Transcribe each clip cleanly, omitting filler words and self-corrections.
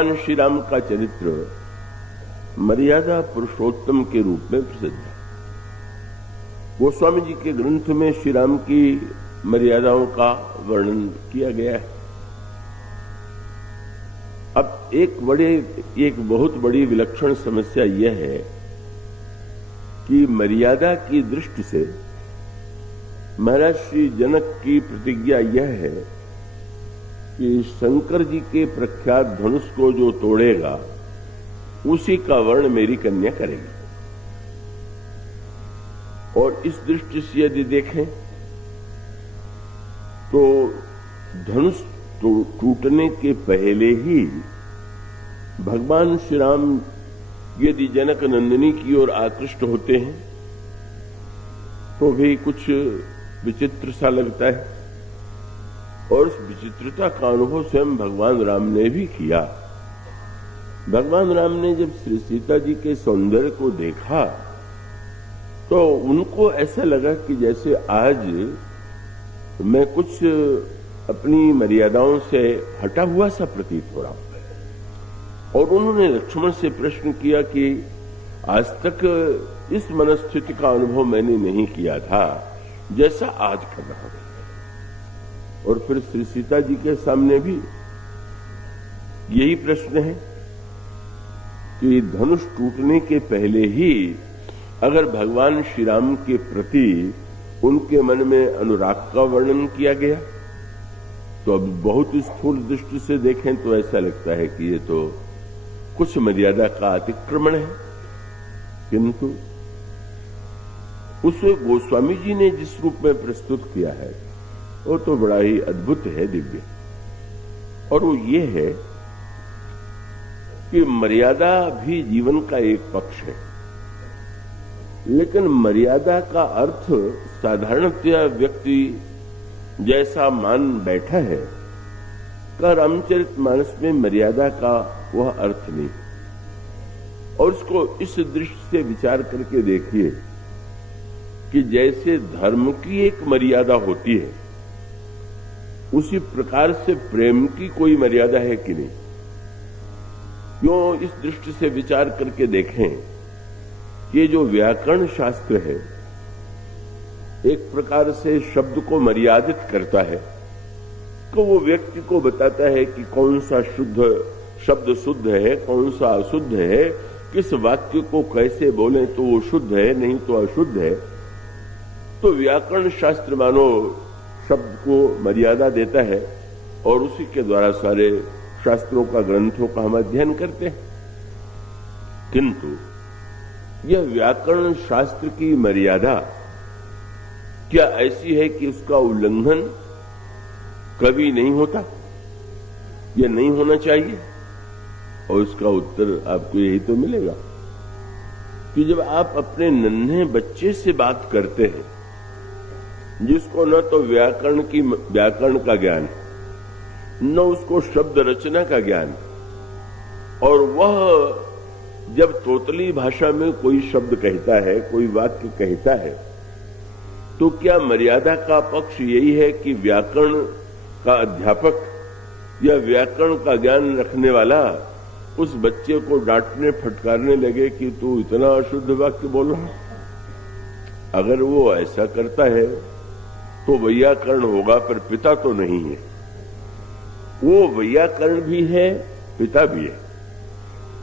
भगवान श्री राम का चरित्र मर्यादा पुरुषोत्तम के रूप में प्रसिद्ध है। गोस्वामी जी के ग्रंथ में श्री राम की मर्यादाओं का वर्णन किया गया है। अब एक बहुत बड़ी विलक्षण समस्या यह है कि मर्यादा की दृष्टि से महाराज श्री जनक की प्रतिज्ञा यह है कि शंकर जी के प्रख्यात धनुष को जो तोड़ेगा उसी का वर्ण मेरी कन्या करेगी। और इस दृष्टि से यदि देखें तो धनुष टूटने के पहले ही भगवान श्री राम यदि जनक नंदिनी की ओर आकृष्ट होते हैं तो भी कुछ विचित्र सा लगता है। और उस विचित्रता का अनुभव स्वयं भगवान राम ने भी किया। भगवान राम ने जब श्री सीता जी के सौंदर्य को देखा तो उनको ऐसा लगा कि जैसे आज मैं कुछ अपनी मर्यादाओं से हटा हुआ सा प्रतीत हो रहा हूं। और उन्होंने लक्ष्मण से प्रश्न किया कि आज तक इस मनस्थिति का अनुभव मैंने नहीं किया था जैसा आज कर रहा हूं। और फिर श्री सीता जी के सामने भी यही प्रश्न है कि धनुष टूटने के पहले ही अगर भगवान श्री राम के प्रति उनके मन में अनुराग का वर्णन किया गया तो अब बहुत स्थूल दृष्टि से देखें तो ऐसा लगता है कि ये तो कुछ मर्यादा का अतिक्रमण है। किंतु उसे गोस्वामी जी ने जिस रूप में प्रस्तुत किया है वो तो बड़ा ही अद्भुत है, दिव्य। और वो ये है कि मर्यादा भी जीवन का एक पक्ष है, लेकिन मर्यादा का अर्थ साधारणतया व्यक्ति जैसा मान बैठा है का रामचरितमानस में मर्यादा का वह अर्थ नहीं। और उसको इस दृष्टि से विचार करके देखिए कि जैसे धर्म की एक मर्यादा होती है उसी प्रकार से प्रेम की कोई मर्यादा है कि नहीं। क्यों इस दृष्टि से विचार करके देखें कि जो व्याकरण शास्त्र है एक प्रकार से शब्द को मर्यादित करता है तो वो व्यक्ति को बताता है कि कौन सा शब्द शुद्ध है, कौन सा अशुद्ध है, किस वाक्य को कैसे बोलें तो वो शुद्ध है नहीं तो अशुद्ध है। तो व्याकरण शास्त्र मानो शब्द को मर्यादा देता है और उसी के द्वारा सारे शास्त्रों का, ग्रंथों का हम अध्ययन करते हैं। किंतु यह व्याकरण शास्त्र की मर्यादा क्या ऐसी है कि उसका उल्लंघन कभी नहीं होता या नहीं होना चाहिए? और इसका उत्तर आपको यही तो मिलेगा कि जब आप अपने नन्हे बच्चे से बात करते हैं जिसको न तो व्याकरण का ज्ञान, न उसको शब्द रचना का ज्ञान, और वह जब तोतली भाषा में कोई शब्द कहता है, कोई वाक्य कहता है, तो क्या मर्यादा का पक्ष यही है कि व्याकरण का अध्यापक या व्याकरण का ज्ञान रखने वाला उस बच्चे को डांटने फटकारने लगे कि तू इतना अशुद्ध वाक्य बोल रहा? अगर वो ऐसा करता है तो वैयाकरण होगा, पर पिता तो नहीं है। वो वैयाकरण भी है, पिता भी है।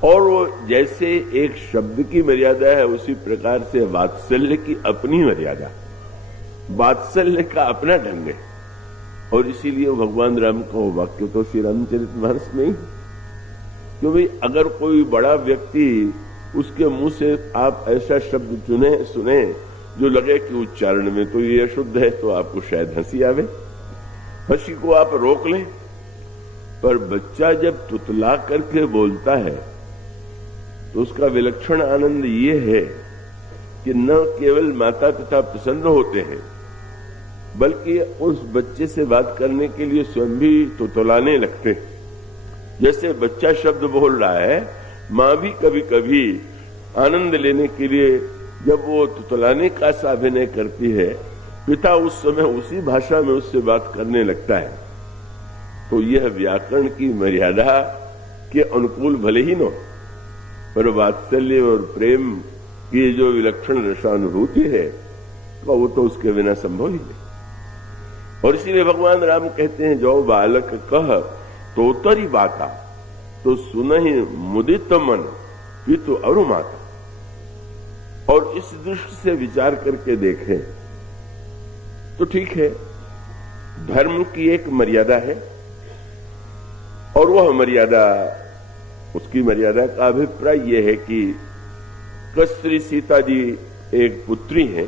और वो जैसे एक शब्द की मर्यादा है उसी प्रकार से वात्सल्य की अपनी मर्यादा, वात्सल्य का अपना ढंग है। और इसीलिए भगवान राम का वो वाक्य तो श्री रामचरितमानस में ही, क्यों भाई अगर कोई बड़ा व्यक्ति उसके मुंह से आप ऐसा शब्द सुने जो लगे कि उच्चारण में तो ये अशुद्ध है तो आपको शायद हंसी आवे, हंसी को आप रोक लें। पर बच्चा जब तुतला करके बोलता है तो उसका विलक्षण आनंद ये है कि न केवल माता पिता प्रसन्न होते हैं बल्कि उस बच्चे से बात करने के लिए स्वयं भी तुतलाने लगते हैं। जैसे बच्चा शब्द बोल रहा है, मां भी कभी कभी आनंद लेने के लिए जब वो तुतलाने का सा अभिनय करती है, पिता उस समय उसी भाषा में उससे बात करने लगता है। तो यह व्याकरण की मर्यादा के अनुकूल भले ही न हो, पर वात्सल्य और प्रेम की जो विलक्षण रसानुभूति है वो तो उसके बिना संभव ही नहीं। और इसीलिए भगवान राम कहते हैं, जो बालक कह तो तरी बाता, तो सुनहि मुदित मन पितु और माता। और इस दृष्टि से विचार करके देखें तो ठीक है, धर्म की एक मर्यादा है और वह मर्यादा, उसकी मर्यादा का अभिप्राय यह है कि श्री सीता जी एक पुत्री है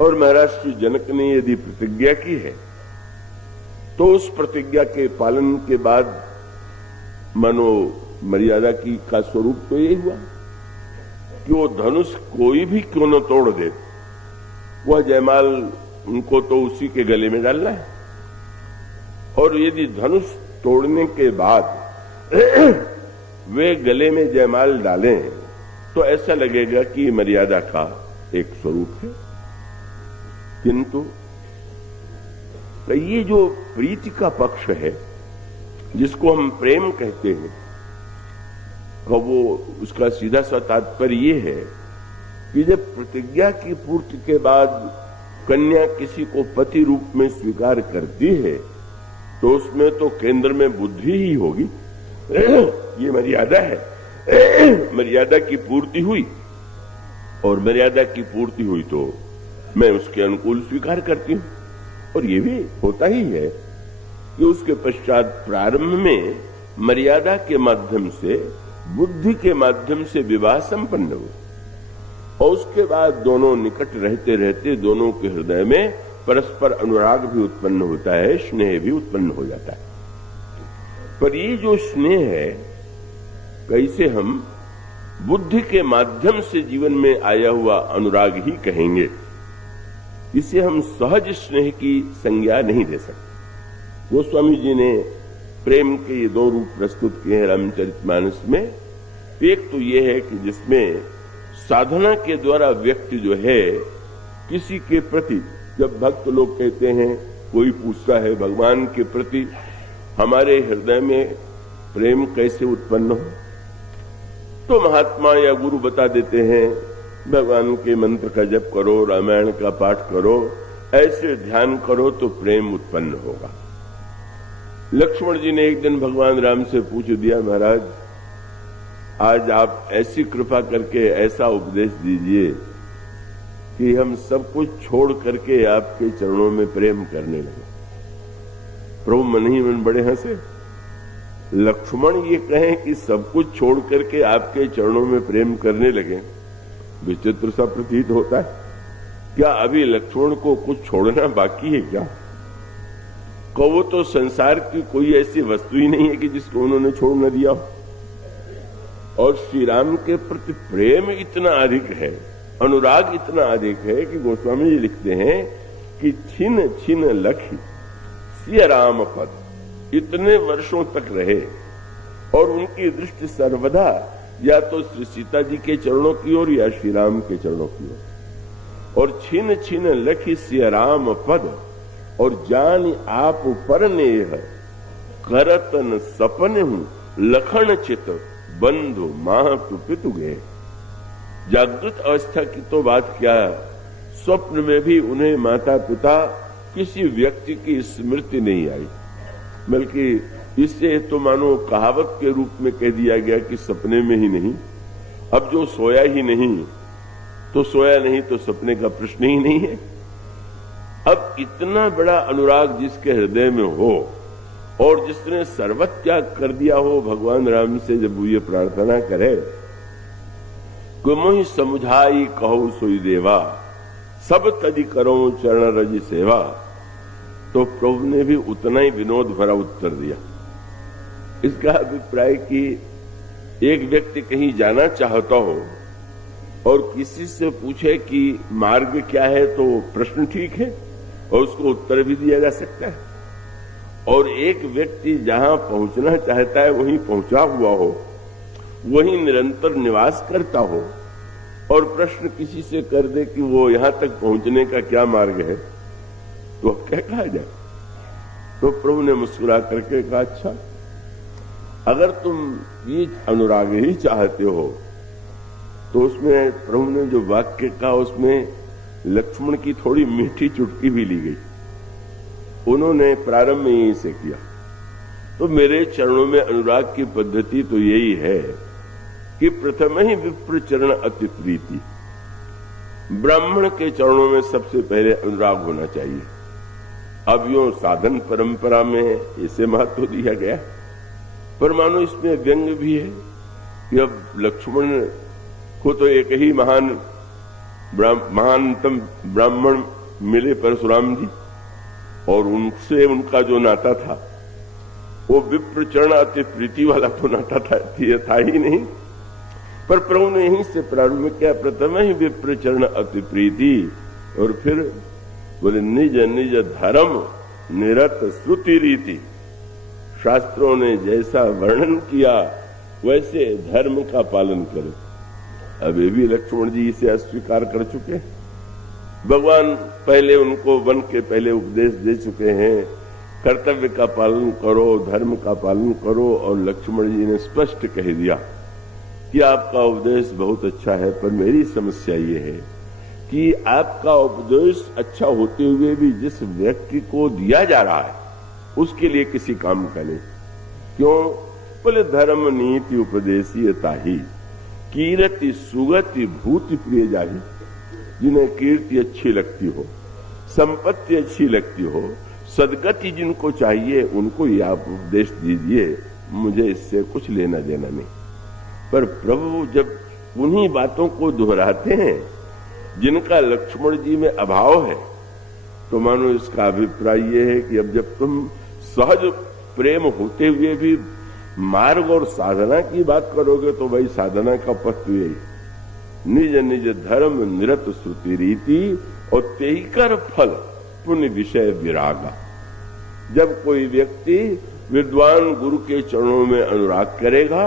और महाराज श्री जनक ने यदि प्रतिज्ञा की है तो उस प्रतिज्ञा के पालन के बाद मानो मर्यादा की का स्वरूप तो यही हुआ कि वो धनुष कोई भी क्यों न तोड़ दे, वह जयमाल उनको तो उसी के गले में डालना है। और यदि धनुष तोड़ने के बाद वे गले में जयमाल डालें तो ऐसा लगेगा कि मर्यादा का एक स्वरूप है। किंतु ये जो प्रीति का पक्ष है, जिसको हम प्रेम कहते हैं, वो उसका सीधा सा तात्पर्य ये है कि जब प्रतिज्ञा की पूर्ति के बाद कन्या किसी को पति रूप में स्वीकार करती है तो उसमें तो केंद्र में बुद्धि ही होगी। ये मर्यादा है, मर्यादा की पूर्ति हुई और मर्यादा की पूर्ति हुई तो मैं उसके अनुकूल स्वीकार करती हूं। और ये भी होता ही है कि उसके पश्चात प्रारंभ में मर्यादा के माध्यम से, बुद्धि के माध्यम से विवाह संपन्न हुआ और उसके बाद दोनों निकट रहते रहते दोनों के हृदय में परस्पर अनुराग भी उत्पन्न होता है, स्नेह भी उत्पन्न हो जाता है। पर ये जो स्नेह है, कैसे हम बुद्धि के माध्यम से जीवन में आया हुआ अनुराग ही कहेंगे, इसे हम सहज स्नेह की संज्ञा नहीं दे सकते। गोस्वामी जी ने प्रेम के ये दो रूप प्रस्तुत किए हैं रामचरितमानस में। एक तो ये है कि जिसमें साधना के द्वारा व्यक्ति जो है किसी के प्रति, जब भक्त लोग कहते हैं, कोई पूछता है भगवान के प्रति हमारे हृदय में प्रेम कैसे उत्पन्न हो, तो महात्मा या गुरु बता देते हैं भगवान के मंत्र का जप करो, रामायण का पाठ करो, ऐसे ध्यान करो तो प्रेम उत्पन्न होगा। लक्ष्मण जी ने एक दिन भगवान राम से पूछ दिया, महाराज आज आप ऐसी कृपा करके ऐसा उपदेश दीजिए कि हम सब कुछ छोड़ करके आपके चरणों में प्रेम करने लगे। प्रभु मन ही मन बड़े हंसे। लक्ष्मण ये कहें कि सब कुछ छोड़ करके आपके चरणों में प्रेम करने लगे, विचित्र सा प्रतीत होता है। क्या अभी लक्ष्मण को कुछ छोड़ना बाकी है क्या? वो तो संसार की कोई ऐसी वस्तु ही नहीं है कि जिसको उन्होंने छोड़ न दिया हो। और श्री राम के प्रति प्रेम इतना अधिक है, अनुराग इतना अधिक है कि गोस्वामी जी लिखते हैं कि छिन छिन लखी सिया राम पद इतने वर्षों तक रहे और उनकी दृष्टि सर्वदा या तो श्री सीता जी के चरणों की ओर या श्री राम के चरणों की ओर। और छिन छिन लखी सिया राम पद और जान आप पर नेह करतन सपने हूं लखन चित बंधु माह पितु गए। जागृत अवस्था की तो बात क्या, स्वप्न में भी उन्हें माता पिता किसी व्यक्ति की स्मृति नहीं आई, बल्कि इससे तो मानो कहावत के रूप में कह दिया गया कि सपने में ही नहीं। अब जो सोया ही नहीं तो सोया नहीं तो सपने का प्रश्न ही नहीं है। अब इतना बड़ा अनुराग जिसके हृदय में हो और जिसने सर्वत त्याग कर दिया हो भगवान राम से, जब वो ये प्रार्थना करे कि मोहि समुझाई कहो सोई देवा सब तदि करो चरण रज सेवा, तो प्रभु ने भी उतना ही विनोद भरा उत्तर दिया। इसका अभिप्राय कि एक व्यक्ति कहीं जाना चाहता हो और किसी से पूछे कि मार्ग क्या है तो प्रश्न ठीक है और उसको उत्तर भी दिया जा सकता है। और एक व्यक्ति जहां पहुंचना चाहता है वहीं पहुंचा हुआ हो, वहीं निरंतर निवास करता हो और प्रश्न किसी से कर दे कि वो यहां तक पहुंचने का क्या मार्ग है, तो क्या कहा जाए? तो प्रभु ने मुस्कुरा करके कहा, अच्छा अगर तुम ये अनुराग ही चाहते हो तो उसमें प्रभु ने जो वाक्य कहा उसमें लक्ष्मण की थोड़ी मीठी चुटकी भी ली गई। उन्होंने प्रारंभ में यही से किया। तो मेरे चरणों में अनुराग की पद्धति तो यही है कि प्रथम ही विप्र चरण अति प्रीति। ब्राह्मण के चरणों में सबसे पहले अनुराग होना चाहिए। अब यो साधन परंपरा में इसे महत्व दिया गया, पर मानो इसमें व्यंग भी है कि अब लक्ष्मण को तो एक ही महानतम ब्राह्मण मिले परशुराम जी, और उनसे उनका जो नाता था वो विप्र चरण अति प्रीति वाला तो नाता था ही नहीं। पर प्रभु ने यहीं से प्रारंभ किया, प्रथम ही विप्र चरण अति प्रीति, और फिर बोले निज निज धर्म निरत श्रुति रीति। शास्त्रों ने जैसा वर्णन किया वैसे धर्म का पालन करो। अब ये भी लक्ष्मण जी इसे अस्वीकार कर चुके। भगवान पहले उनको वन के पहले उपदेश दे चुके हैं, कर्तव्य का पालन करो, धर्म का पालन करो, और लक्ष्मण जी ने स्पष्ट कह दिया कि आपका उपदेश बहुत अच्छा है, पर मेरी समस्या ये है कि आपका उपदेश अच्छा होते हुए भी जिस व्यक्ति को दिया जा रहा है उसके लिए किसी काम का नहीं। क्यों? बोले धर्म नीति उपदेशीयता ही कीर्ति सुगति भूति प्रिय जाही। जिन्हें कीर्ति अच्छी लगती हो, संपत्ति अच्छी लगती हो, सदगति जिनको चाहिए उनको ये आप उपदेश दीजिए, मुझे इससे कुछ लेना देना नहीं। पर प्रभु जब उन्हीं बातों को दोहराते हैं जिनका लक्ष्मण जी में अभाव है, तो मानो इसका अभिप्राय ये है कि अब जब तुम सहज प्रेम होते हुए भी मार्ग और साधना की बात करोगे तो भाई साधना का पथ तो यही निज निज धर्म निरत श्रुति रीति और तेई कर फल पुण्य विषय विरागा। जब कोई व्यक्ति विद्वान गुरु के चरणों में अनुराग करेगा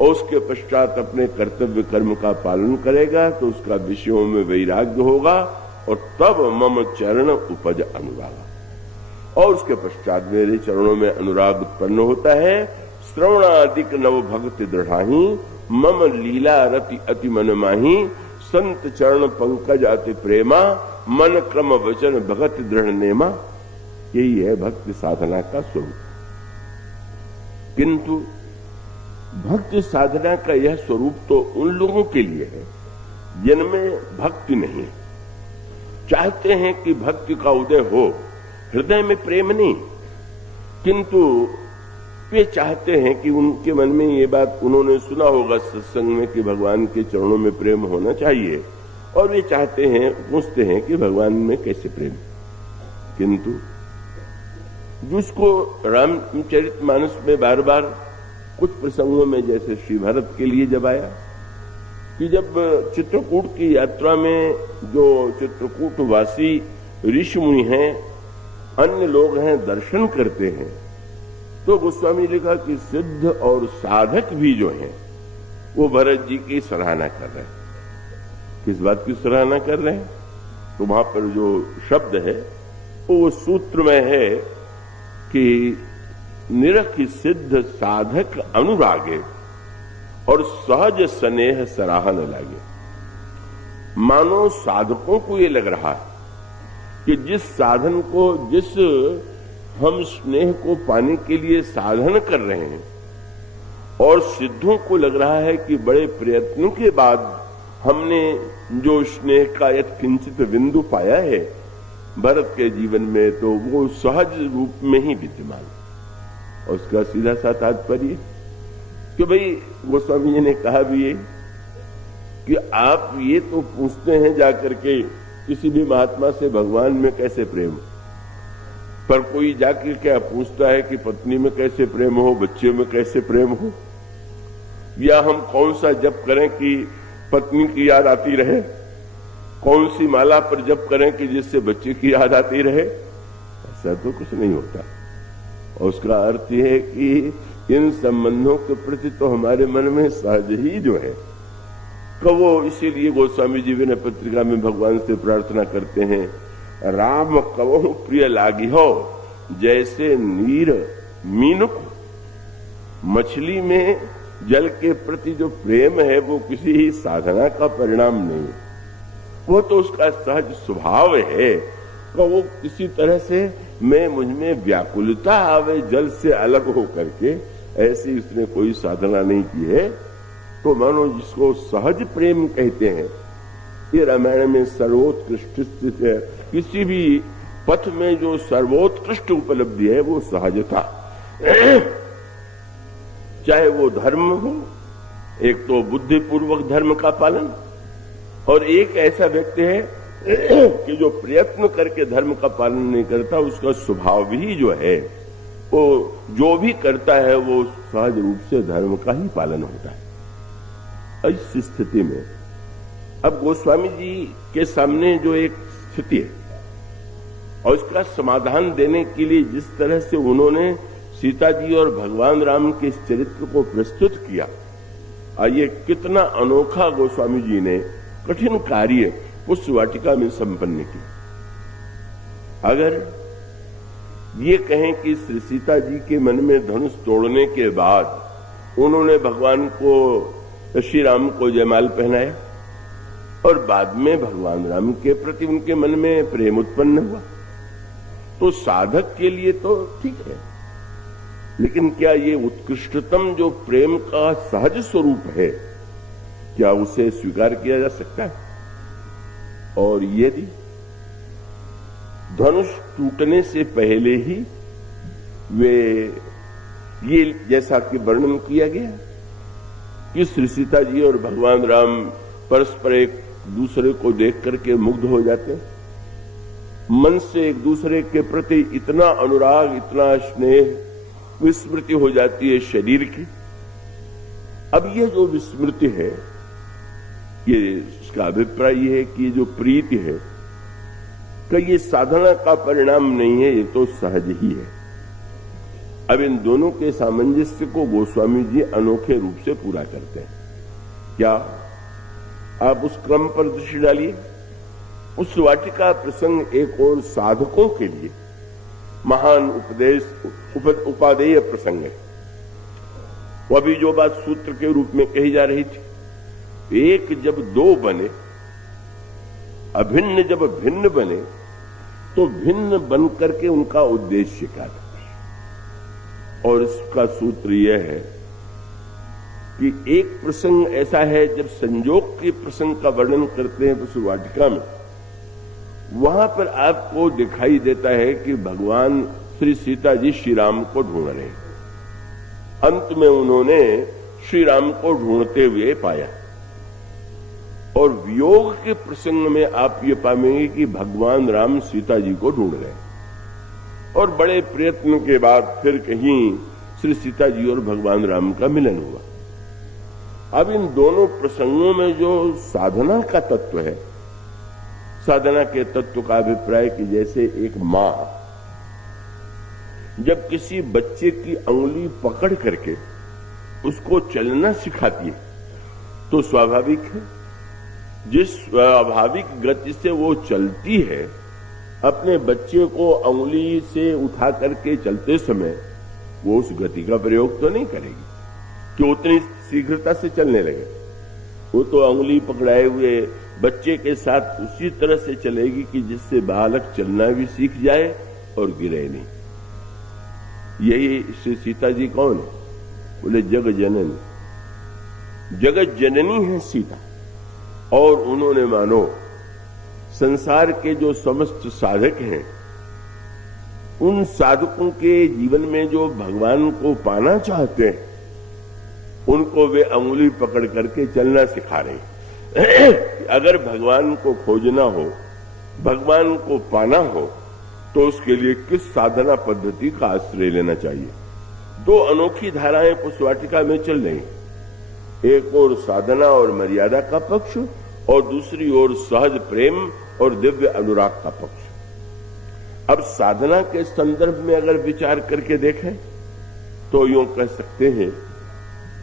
और उसके पश्चात अपने कर्तव्य कर्म का पालन करेगा तो उसका विषयों में वैराग्य होगा, और तब मम चरण उपज अनुराग, और उसके पश्चात मेरे चरणों में अनुराग उत्पन्न होता है। श्रवणादिक नव भक्ति दृढ़ाही मम लीला रति अति मन माही संत चरण पंकज अति प्रेमा मन क्रम वचन भगत दृढ़ नेमा। यही है भक्ति साधना का स्वरूप। किंतु भक्ति साधना का यह स्वरूप तो उन लोगों के लिए है जिनमें भक्ति नहीं है। चाहते हैं कि भक्ति का उदय हो, हृदय में प्रेम नहीं, किंतु वे चाहते हैं कि उनके मन में ये बात उन्होंने सुना होगा सत्संग में कि भगवान के चरणों में प्रेम होना चाहिए, और वे चाहते हैं, पूछते हैं कि भगवान में कैसे प्रेम। किंतु जिसको रामचरितमानस में बार बार कुछ प्रसंगों में, जैसे श्री भरत के लिए जब आया कि जब चित्रकूट की यात्रा में जो चित्रकूट वासी ऋषि मुनि हैं, अन्य लोग हैं, दर्शन करते हैं, तो गोस्वामी ने कहा कि सिद्ध और साधक भी जो हैं वो भरत जी की सराहना कर रहे हैं। किस बात की सराहना कर रहे हैं? तो वहां पर जो शब्द है वो सूत्र में है कि निरख सिद्ध साधक अनुरागे और सहज स्नेह सराहन लागे। मानो साधकों को ये लग रहा है कि जिस साधन को, जिस हम स्नेह को पाने के लिए साधन कर रहे हैं, और सिद्धों को लग रहा है कि बड़े प्रयत्नों के बाद हमने जो स्नेह का यत् किंचित बिंदु पाया है भरत के जीवन में, तो वो सहज रूप में ही विद्यमान। और उसका सीधा सा तात्पर्य कि भाई गोस्वामी जी ने कहा भी ये कि आप ये तो पूछते हैं जाकर के किसी भी महात्मा से भगवान में कैसे प्रेम, पर कोई जाकर क्या पूछता है कि पत्नी में कैसे प्रेम हो, बच्चे में कैसे प्रेम हो, या हम कौन सा जप करें कि पत्नी की याद आती रहे, कौन सी माला पर जप करें कि जिससे बच्चे की याद आती रहे। ऐसा तो कुछ नहीं होता। और उसका अर्थ यह है कि इन संबंधों के प्रति तो हमारे मन में सहज ही जो है वो, इसीलिए गोस्वामी जी विनय पत्रिका में भगवान से प्रार्थना करते हैं, राम कवहु प्रिय लागी हो जैसे नीर मीनुक। मछली में जल के प्रति जो प्रेम है वो किसी ही साधना का परिणाम नहीं है, वो तो उसका सहज स्वभाव है। तो वो किसी तरह से मुझ में व्याकुलता आवे जल से अलग हो करके, ऐसी उसने कोई साधना नहीं की है। तो मानो जिसको सहज प्रेम कहते हैं, ये रामायण में सर्वोत्कृष्ट स्थित है। किसी भी पथ में जो सर्वोत्कृष्ट उपलब्धि है वो सहजता, चाहे वो धर्म हो, एक तो बुद्धिपूर्वक धर्म का पालन, और एक ऐसा व्यक्ति है कि जो प्रयत्न करके धर्म का पालन नहीं करता, उसका स्वभाव भी जो है वो जो भी करता है वो सहज रूप से धर्म का ही पालन होता है। इस स्थिति में अब गोस्वामी जी के सामने जो एक स्थिति है और उसका समाधान देने के लिए जिस तरह से उन्होंने सीता जी और भगवान राम के इस चरित्र को प्रस्तुत किया, ये कितना अनोखा गोस्वामी जी ने कठिन कार्य उस वाटिका में संपन्न किया। अगर ये कहें कि श्री सीता जी के मन में धनुष तोड़ने के बाद उन्होंने भगवान को, श्री राम को जयमाल पहनाया और बाद में भगवान राम के प्रति उनके मन में प्रेम उत्पन्न हुआ, तो साधक के लिए तो ठीक है, लेकिन क्या ये उत्कृष्टतम जो प्रेम का सहज स्वरूप है, क्या उसे स्वीकार किया जा सकता है? और यदि धनुष टूटने से पहले ही वे ये जैसा कि वर्णन किया गया कि श्री सीता जी और भगवान राम परस्पर एक दूसरे को देख करके मुग्ध हो जाते हैं, मन से एक दूसरे के प्रति इतना अनुराग, इतना स्नेह, विस्मृति हो जाती है शरीर की। अब ये जो विस्मृति है, ये इसका अभिप्राय ये है कि ये जो प्रीति है कि ये साधना का परिणाम नहीं है, ये तो सहज ही है। अब इन दोनों के सामंजस्य को गोस्वामी जी अनोखे रूप से पूरा करते हैं। क्या आप उस क्रम पर दृष्टि डालिए। उस वाटिका प्रसंग एक और साधकों के लिए महान उपादेय प्रसंग है। वो अभी जो बात सूत्र के रूप में कही जा रही थी, एक जब दो बने, अभिन्न जब भिन्न बने, तो भिन्न बन करके उनका उद्देश्य क्या था। और इसका सूत्र यह है कि एक प्रसंग ऐसा है, जब संयोग के प्रसंग का वर्णन करते हैं उस वाटिका में, वहां पर आपको दिखाई देता है कि भगवान श्री सीता जी श्री राम को ढूंढ रहे हैं। अंत में उन्होंने श्री राम को ढूंढते हुए पाया। और वियोग के प्रसंग में आप ये पाएंगे कि भगवान राम सीता जी को ढूंढ रहे हैं, और बड़े प्रयत्न के बाद फिर कहीं श्री सीता जी और भगवान राम का मिलन हुआ। अब इन दोनों प्रसंगों में जो साधना का तत्व है, साधना के तत्व का अभिप्राय कि जैसे एक मां जब किसी बच्चे की अंगुली पकड़ करके उसको चलना सिखाती है, तो स्वाभाविक है जिस स्वाभाविक गति से वो चलती है, अपने बच्चे को अंगुली से उठा करके चलते समय वो उस गति का प्रयोग तो नहीं करेगी कि उतनी शीघ्रता से चलने लगे। वो तो अंगुली पकड़ाए हुए बच्चे के साथ उसी तरह से चलेगी कि जिससे बालक चलना भी सीख जाए और गिरे नहीं। यही श्री सीता जी कौन है? बोले जगत जननी। जगत जननी है सीता। और उन्होंने मानो संसार के जो समस्त साधक हैं, उन साधकों के जीवन में जो भगवान को पाना चाहते हैं, उनको वे अंगुली पकड़ करके चलना सिखा रहे हैं। अगर भगवान को खोजना हो, भगवान को पाना हो, तो उसके लिए किस साधना पद्धति का आश्रय लेना चाहिए। दो अनोखी धाराएं उस वाटिका में चल रही हैं, एक और साधना और मर्यादा का पक्ष, और दूसरी ओर सहज प्रेम और दिव्य अनुराग का पक्ष। अब साधना के संदर्भ में अगर विचार करके देखें तो यूं कह सकते हैं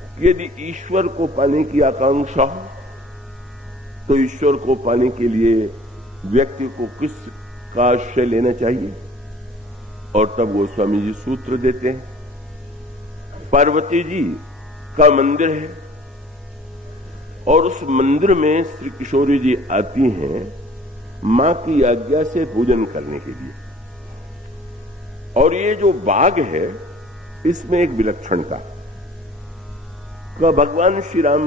कि यदि ईश्वर को पाने की आकांक्षा हो, तो ईश्वर को पाने के लिए व्यक्ति को किस का आश्रय लेना चाहिए। और तब गोस्वामी जी सूत्र देते हैं पार्वती जी का मंदिर है और उस मंदिर में श्री किशोरी जी आती हैं मां की आज्ञा से पूजन करने के लिए। और ये जो बाग है इसमें एक विलक्षणता का, भगवान श्री राम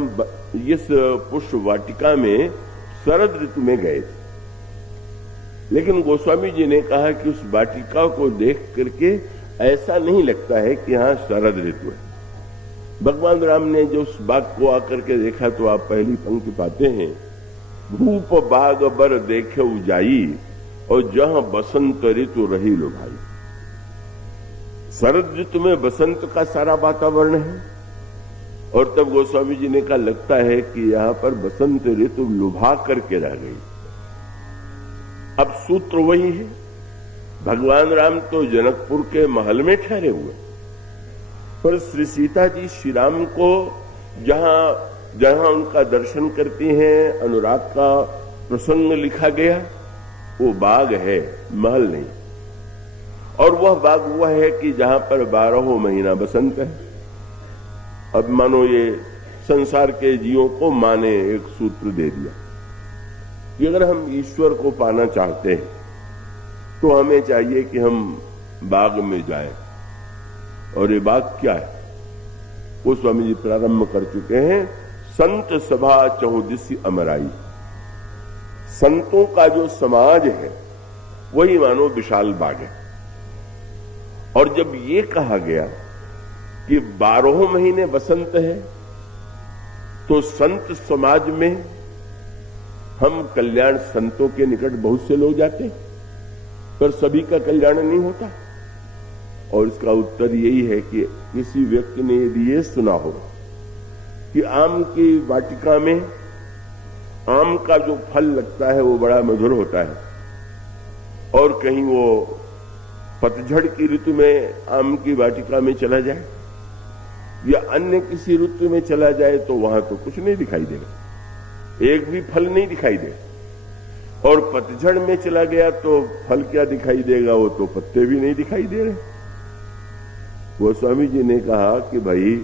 इस पुष्प वाटिका में शरद ऋतु में गए थे, लेकिन गोस्वामी जी ने कहा कि उस वाटिका को देख करके ऐसा नहीं लगता है कि यहां शरद ऋतु है। भगवान राम ने जो उस बाग को आकर के देखा तो आप पहली पंक्ति पाते हैं, रूप बाग बर देखे उजाई और जहां बसंत ऋतु रही लो भाई। शरद ऋतु में बसंत का सारा वातावरण है और तब गोस्वामी जी ने कहा लगता है कि यहां पर बसंत ऋतु लुभा करके रह गई। अब सूत्र वही है, भगवान राम तो जनकपुर के महल में ठहरे हुए, पर श्री सीता जी श्री राम को जहां जहां उनका दर्शन करती हैं, अनुराग का प्रसंग लिखा गया, वो बाग है, महल नहीं। और वह बाग हुआ है कि जहां पर 12 महीना बसंत है। अब मानो ये संसार के जीवों को मां ने एक सूत्र दे दिया कि अगर हम ईश्वर को पाना चाहते हैं तो हमें चाहिए कि हम बाग में जाएं। और ये बाग क्या है वो स्वामी जी प्रारंभ कर चुके हैं, संत सभा चहुदिसी अमराई। संतों का जो समाज है वही मानो विशाल बाग है। और जब ये कहा गया कि 12 महीने बसंत है तो संत समाज में हम कल्याण, संतों के निकट बहुत से लोग जाते हैं पर सभी का कल्याण नहीं होता। और इसका उत्तर यही है कि किसी व्यक्ति ने यदि ये सुना हो कि आम की वाटिका में आम का जो फल लगता है वो बड़ा मधुर होता है और कहीं वो पतझड़ की ऋतु में आम की वाटिका में चला जाए या अन्य किसी ऋतु में चला जाए तो वहां तो कुछ नहीं दिखाई देगा, एक भी फल नहीं दिखाई देगा। और पतझड़ में चला गया तो फल क्या दिखाई देगा, वो तो पत्ते भी नहीं दिखाई दे रहे। गोस्वामी जी ने कहा कि भाई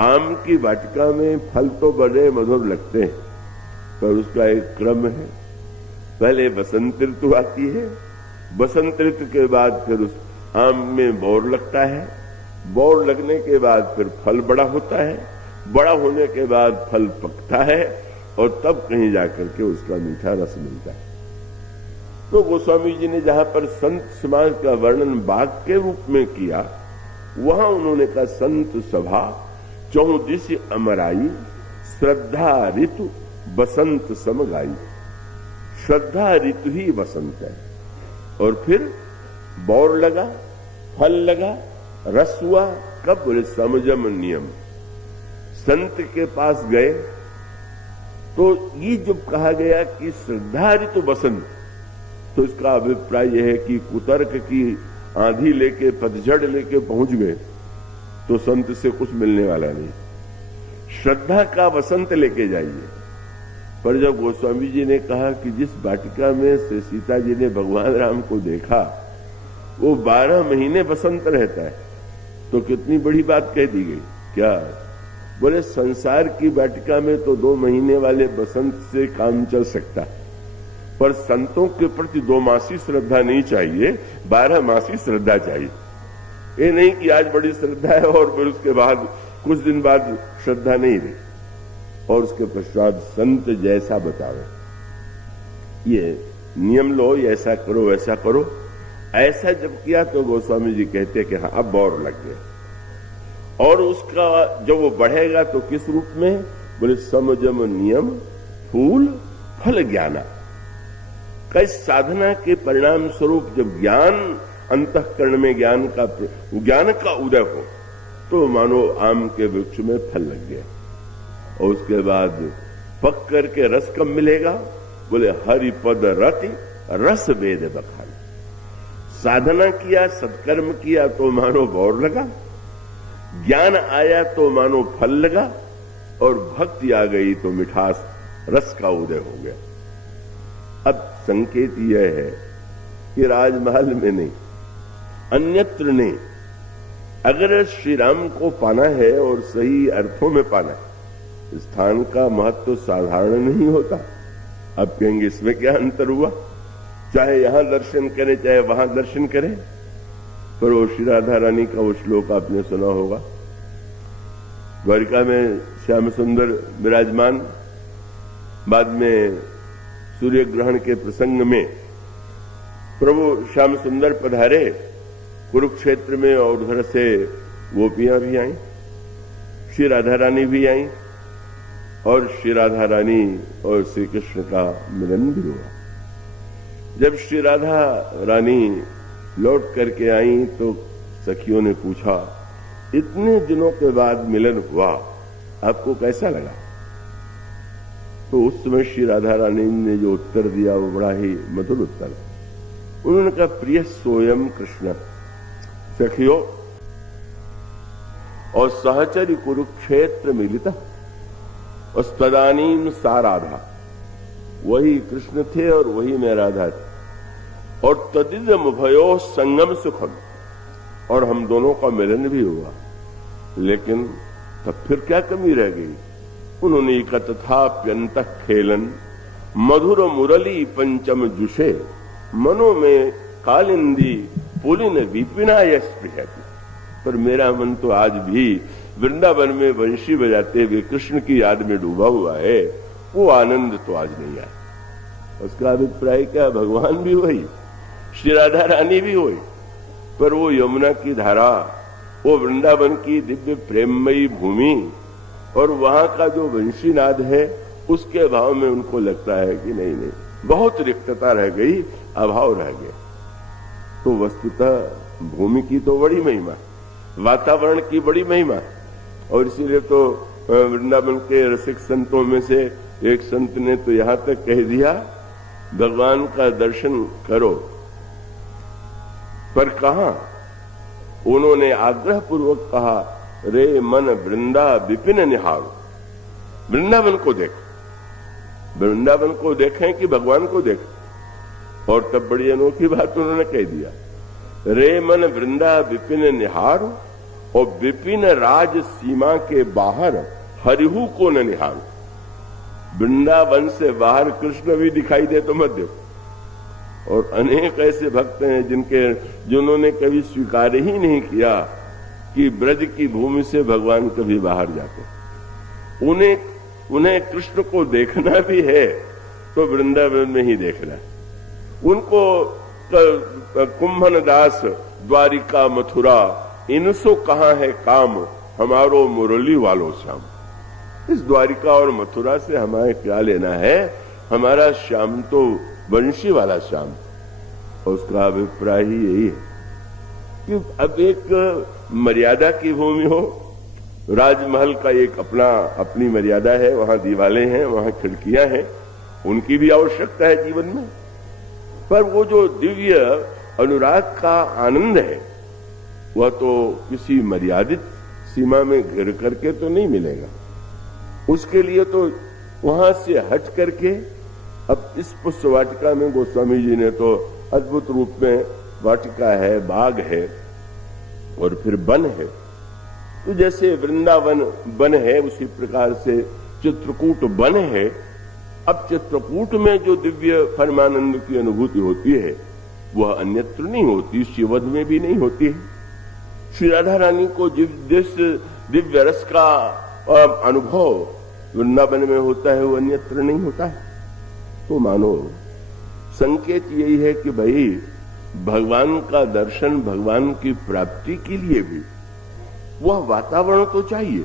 आम की वाटिका में फल तो बड़े मधुर लगते हैं पर उसका एक क्रम है। पहले बसंत ऋतु आती है, बसंत ऋतु के बाद फिर उस आम में बौर लगता है, बौर लगने के बाद फिर फल बड़ा होता है, बड़ा होने के बाद फल पकता है और तब कहीं जाकर के उसका मीठा रस मिलता है। तो गोस्वामी जी ने जहां पर संत समाज का वर्णन बाग के रूप में किया, वहां उन्होंने कहा संत सभा चहुदिसी अमराई, श्रद्धा ऋतु बसंत समगाई। श्रद्धा ऋतु ही बसंत है और फिर बौर लगा, फल लगा, रस हुआ, कब बोले समझम नियम। संत के पास गए तो ये जब कहा गया कि श्रद्धा ऋतु बसंत, तो इसका अभिप्राय यह है कि कुतर्क की आंधी लेके पतझड़ लेके पहुंच गए तो संत से कुछ मिलने वाला नहीं। श्रद्धा का वसंत लेके जाइए। पर जब गोस्वामी जी ने कहा कि जिस वाटिका में से सीता जी ने भगवान राम को देखा वो 12 महीने बसंत रहता है, तो कितनी बड़ी बात कह दी गई। क्या बोले, संसार की वाटिका में तो 2 महीने वाले बसंत से काम चल सकता, पर संतों के प्रति 2 मासी श्रद्धा नहीं चाहिए, 12 मासी श्रद्धा चाहिए। ये नहीं कि आज बड़ी श्रद्धा है और फिर उसके बाद कुछ दिन बाद श्रद्धा नहीं रही और उसके पश्चात संत जैसा बतावे, ये नियम लो, ऐसा करो वैसा करो। ऐसा जब किया तो गोस्वामी जी कहते कि हाँ अब बौर लग गए। और उसका जब वो बढ़ेगा तो किस रूप में, बोले समजम नियम फूल फल ज्ञाना। कई साधना के परिणाम स्वरूप जब ज्ञान अंतःकरण में ज्ञान का उदय हो तो मानो आम के वृक्ष में फल लग गया। और उसके बाद पक करके रस कब मिलेगा, बोले हरि पद रति रस वेद बखान। साधना किया, सत्कर्म किया तो मानो बौर लगा, ज्ञान आया तो मानो फल लगा और भक्ति आ गई तो मिठास रस का उदय हो गया। अब संकेत यह है कि राजमहल में नहीं, अन्यत्र नहीं, 12 अगर श्री राम को पाना है और सही अर्थों में पाना है, स्थान का महत्व साधारण नहीं होता। अब कहेंगे इसमें क्या अंतर हुआ, चाहे यहां दर्शन करें चाहे वहां दर्शन करें। पर वो श्री राधा रानी का वो श्लोक आपने सुना होगा, द्वारिका में श्याम सुंदर विराजमान, बाद में सूर्य ग्रहण के प्रसंग में प्रभु श्याम सुंदर पधारे कुरुक्षेत्र में, और उधर से गोपियां भी आई, श्री राधा रानी भी आई, और श्री राधा रानी और श्री कृष्ण का मिलन भी हुआ। जब श्री राधा रानी लौट करके आई तो सखियों ने पूछा, इतने दिनों के बाद मिलन हुआ, आपको कैसा लगा? तो उस समय श्री राधा रानी ने जो उत्तर दिया वो बड़ा ही मधुर उत्तर। उन्होंने कहा, प्रिय सोयम कृष्ण सखियो और सहचरी कुरुक्षेत्र मिलिता और तदानीम सा राधा, वही कृष्ण थे और वही मैं राधा थी, और तदिदम भयो संगम सुखम, और हम दोनों का मिलन भी हुआ। लेकिन तब फिर क्या कमी रह गई? उन्होंने कहा, तथाप्यंत खेलन मधुर मुरली पंचम जुषे मनो में कालिंदी पुलिन विपिनाय स्पृहति। पर मेरा मन तो आज भी वृंदावन में वंशी बजाते हुए कृष्ण की याद में डूबा हुआ है, वो आनंद तो आज नहीं आया। उसका अभिप्राय क्या? भगवान भी वही, श्री राधा रानी भी वही, पर वो यमुना की धारा, वो वृंदावन की दिव्य प्रेममयी भूमि और वहां का जो वंशीनाद है, उसके भाव में उनको लगता है कि नहीं नहीं, बहुत रिक्तता रह गई, अभाव रह गया। तो वस्तुतः भूमि की तो बड़ी महिमा, वातावरण की बड़ी महिमा, और इसीलिए तो वृंदावन के रसिक संतों में से एक संत ने तो यहां तक कह दिया, भगवान का दर्शन करो, पर कहां? उन्होंने आग्रह पूर्वक कहा, रे मन वृंदा विपिन निहारो, वृंदावन को देखो, वृंदावन को देखें कि भगवान को देखें। और तब बड़ी अनोखी बात उन्होंने कह दिया, रे मन वृंदा विपिन निहारो और विपिन राज सीमा के बाहर हरिहु को न निहारो। वृंदावन से बाहर कृष्ण भी दिखाई दे तो मत देखो। और अनेक ऐसे भक्त हैं जिन्होंने कभी स्वीकार ही नहीं किया कि ब्रज की भूमि से भगवान कभी बाहर जाते। उन्हें कृष्ण को देखना भी है तो वृंदावन में ही देखना है। उनको कुंभन दास द्वारिका मथुरा इनसो कहां है काम, हमारो मुरली वालो श्याम। इस द्वारिका और मथुरा से हमारे क्या लेना है, हमारा श्याम तो वंशी वाला श्याम। और उसका अभिप्राय ही यही है कि अब एक मर्यादा की भूमि हो, राजमहल का एक अपनी मर्यादा है, वहां दीवारें हैं, वहां खिड़कियां हैं, उनकी भी आवश्यकता है जीवन में, पर वो जो दिव्य अनुराग का आनंद है वह तो किसी मर्यादित सीमा में घिर करके तो नहीं मिलेगा। उसके लिए तो वहां से हट करके अब इस पुष्प वाटिका में गोस्वामी जी ने तो अद्भुत रूप में वाटिका है, बाग है और फिर वन है। तो जैसे वृंदावन वन है उसी प्रकार से चित्रकूट वन है। अब चित्रकूट में जो दिव्य परमानंद की अनुभूति होती है वह अन्यत्र नहीं होती, शिवद में भी नहीं होती है। श्री राधा रानी को जिस दिव्य रस का अनुभव वृंदावन में होता है वो अन्यत्र नहीं होता है। तो मानो संकेत यही है कि भाई भगवान का दर्शन, भगवान की प्राप्ति के लिए भी वह वातावरण तो चाहिए।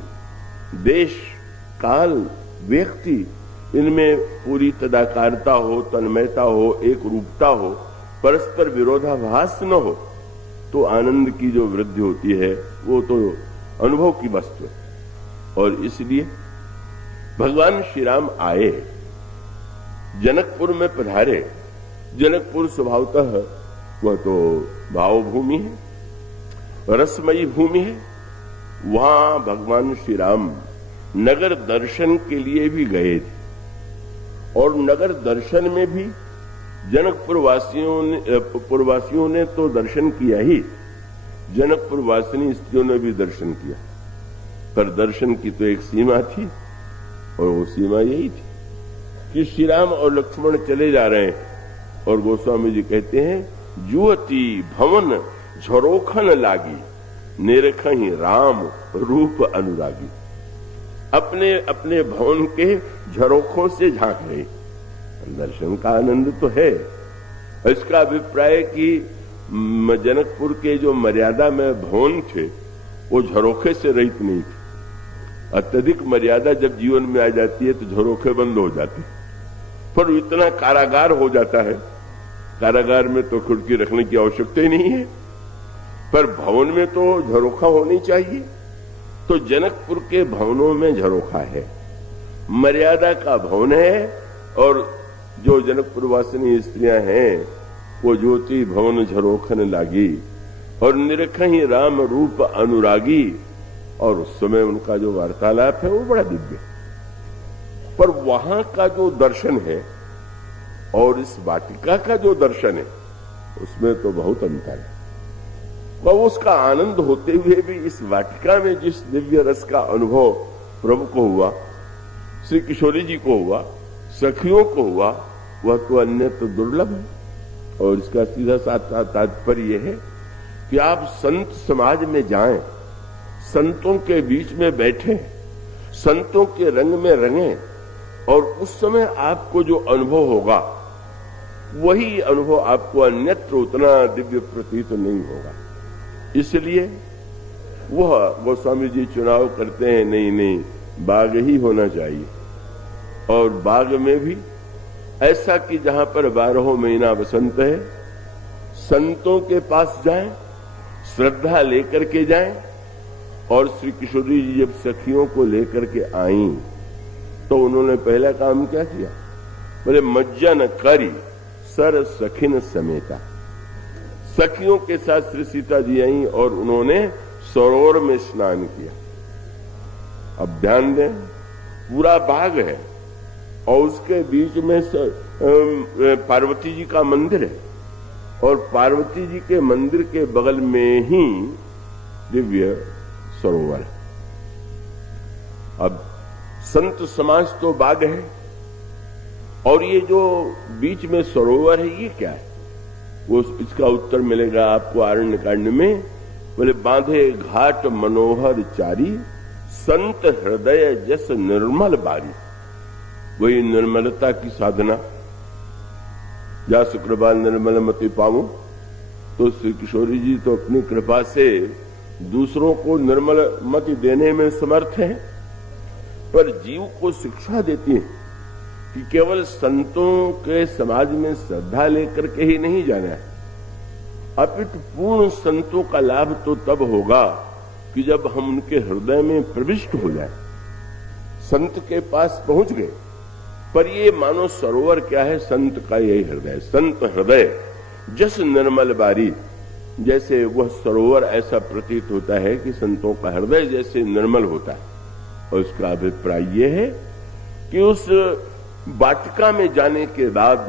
देश, काल, व्यक्ति, इनमें पूरी तदाकारता हो, तन्मयता हो, एक रूपता हो, परस्पर विरोधाभास न हो, तो आनंद की जो वृद्धि होती है वो तो अनुभव की वस्तु है। और इसलिए भगवान श्री राम आए, जनकपुर में पधारे। जनकपुर स्वभावतः वह तो भावभूमि है, रसमयी भूमि है। वहां भगवान श्री राम नगर दर्शन के लिए भी गए थे, और नगर दर्शन में भी जनकपुर वासियों ने तो दर्शन किया ही, जनकपुर वासिनी स्त्रियों ने भी दर्शन किया, पर दर्शन की तो एक सीमा थी, और वो सीमा यही थी कि श्री राम और लक्ष्मण चले जा रहे हैं, और गोस्वामी जी कहते हैं, जुवती भवन झरोखन लागी, निरखहि राम रूप अनुरागी। अपने अपने भवन के झरोखों से झांक रहे। दर्शन का आनंद तो है। इसका अभिप्राय कि जनकपुर के जो मर्यादा में भवन थे वो झरोखे से रहित नहीं थे। अत्यधिक मर्यादा जब जीवन में आ जाती है तो झरोखे बंद हो जाते, पर इतना कारागार हो जाता है, कारागार में तो खिड़की रखने की आवश्यकता ही नहीं है, पर भवन में तो झरोखा होनी चाहिए। तो जनकपुर के भवनों में झरोखा है, मर्यादा का भवन है, और जो जनकपुर वासिनी स्त्रियां हैं वो ज्योति भवन झरोखन लागी, और निरखहि राम रूप अनुरागी। और उस समय उनका जो वार्तालाप है वो बड़ा दिव्य, पर वहां का जो दर्शन है और इस वाटिका का जो दर्शन है उसमें तो बहुत अंतर है। वह उसका आनंद होते हुए भी इस वाटिका में जिस दिव्य रस का अनुभव प्रभु को हुआ, श्री किशोरी जी को हुआ, सखियों को हुआ, वह तो अन्य तो दुर्लभ है। और इसका सीधा साधा तात्पर्य यह है कि आप संत समाज में जाएं, संतों के बीच में बैठें, संतों के रंग में रंगें, और उस समय आपको जो अनुभव होगा वही अनुभव आपको अन्यत्र उतना दिव्य प्रतीत नहीं होगा। इसलिए वह गोस्वामी जी चुनाव करते हैं, नहीं बाग ही होना चाहिए, और बाग में भी ऐसा कि जहां पर 12 महीना बसंत है, संतों के पास जाएं, श्रद्धा लेकर के जाएं। और श्री किशोरी जी जब सखियों को लेकर के आईं तो उन्होंने पहला काम क्या किया, बोले मज्जन करी सर सखिन समेता। सखियों के साथ श्री सीता जी आई और उन्होंने सरोवर में स्नान किया। अब ध्यान दें, पूरा बाग है और उसके बीच में पार्वती जी का मंदिर है, और पार्वती जी के मंदिर के बगल में ही दिव्य सरोवर है। अब संत समाज तो बाग है, और ये जो बीच में सरोवर है ये क्या है, वो इसका उत्तर मिलेगा आपको आरण्य कांड में। बोले बांधे घाट मनोहर चारी, संत हृदय जस निर्मल बारी। वही निर्मलता की साधना, जा शुक्रबार निर्मल मति पाऊं। तो श्री किशोरी जी तो अपनी कृपा से दूसरों को निर्मल मति देने में समर्थ हैं, पर जीव को शिक्षा देती है कि केवल संतों के समाज में श्रद्धा लेकर के ही नहीं जाना है, अपितु पूर्ण संतों का लाभ तो तब होगा कि जब हम उनके हृदय में प्रविष्ट हो जाए, संत के पास पहुंच गए। पर ये मानो सरोवर क्या है, संत का यही हृदय, संत हृदय जस निर्मल बारी। जैसे वह सरोवर ऐसा प्रतीत होता है कि संतों का हृदय जैसे निर्मल होता है। और उसका अभिप्राय यह है कि उस वाटिका में जाने के बाद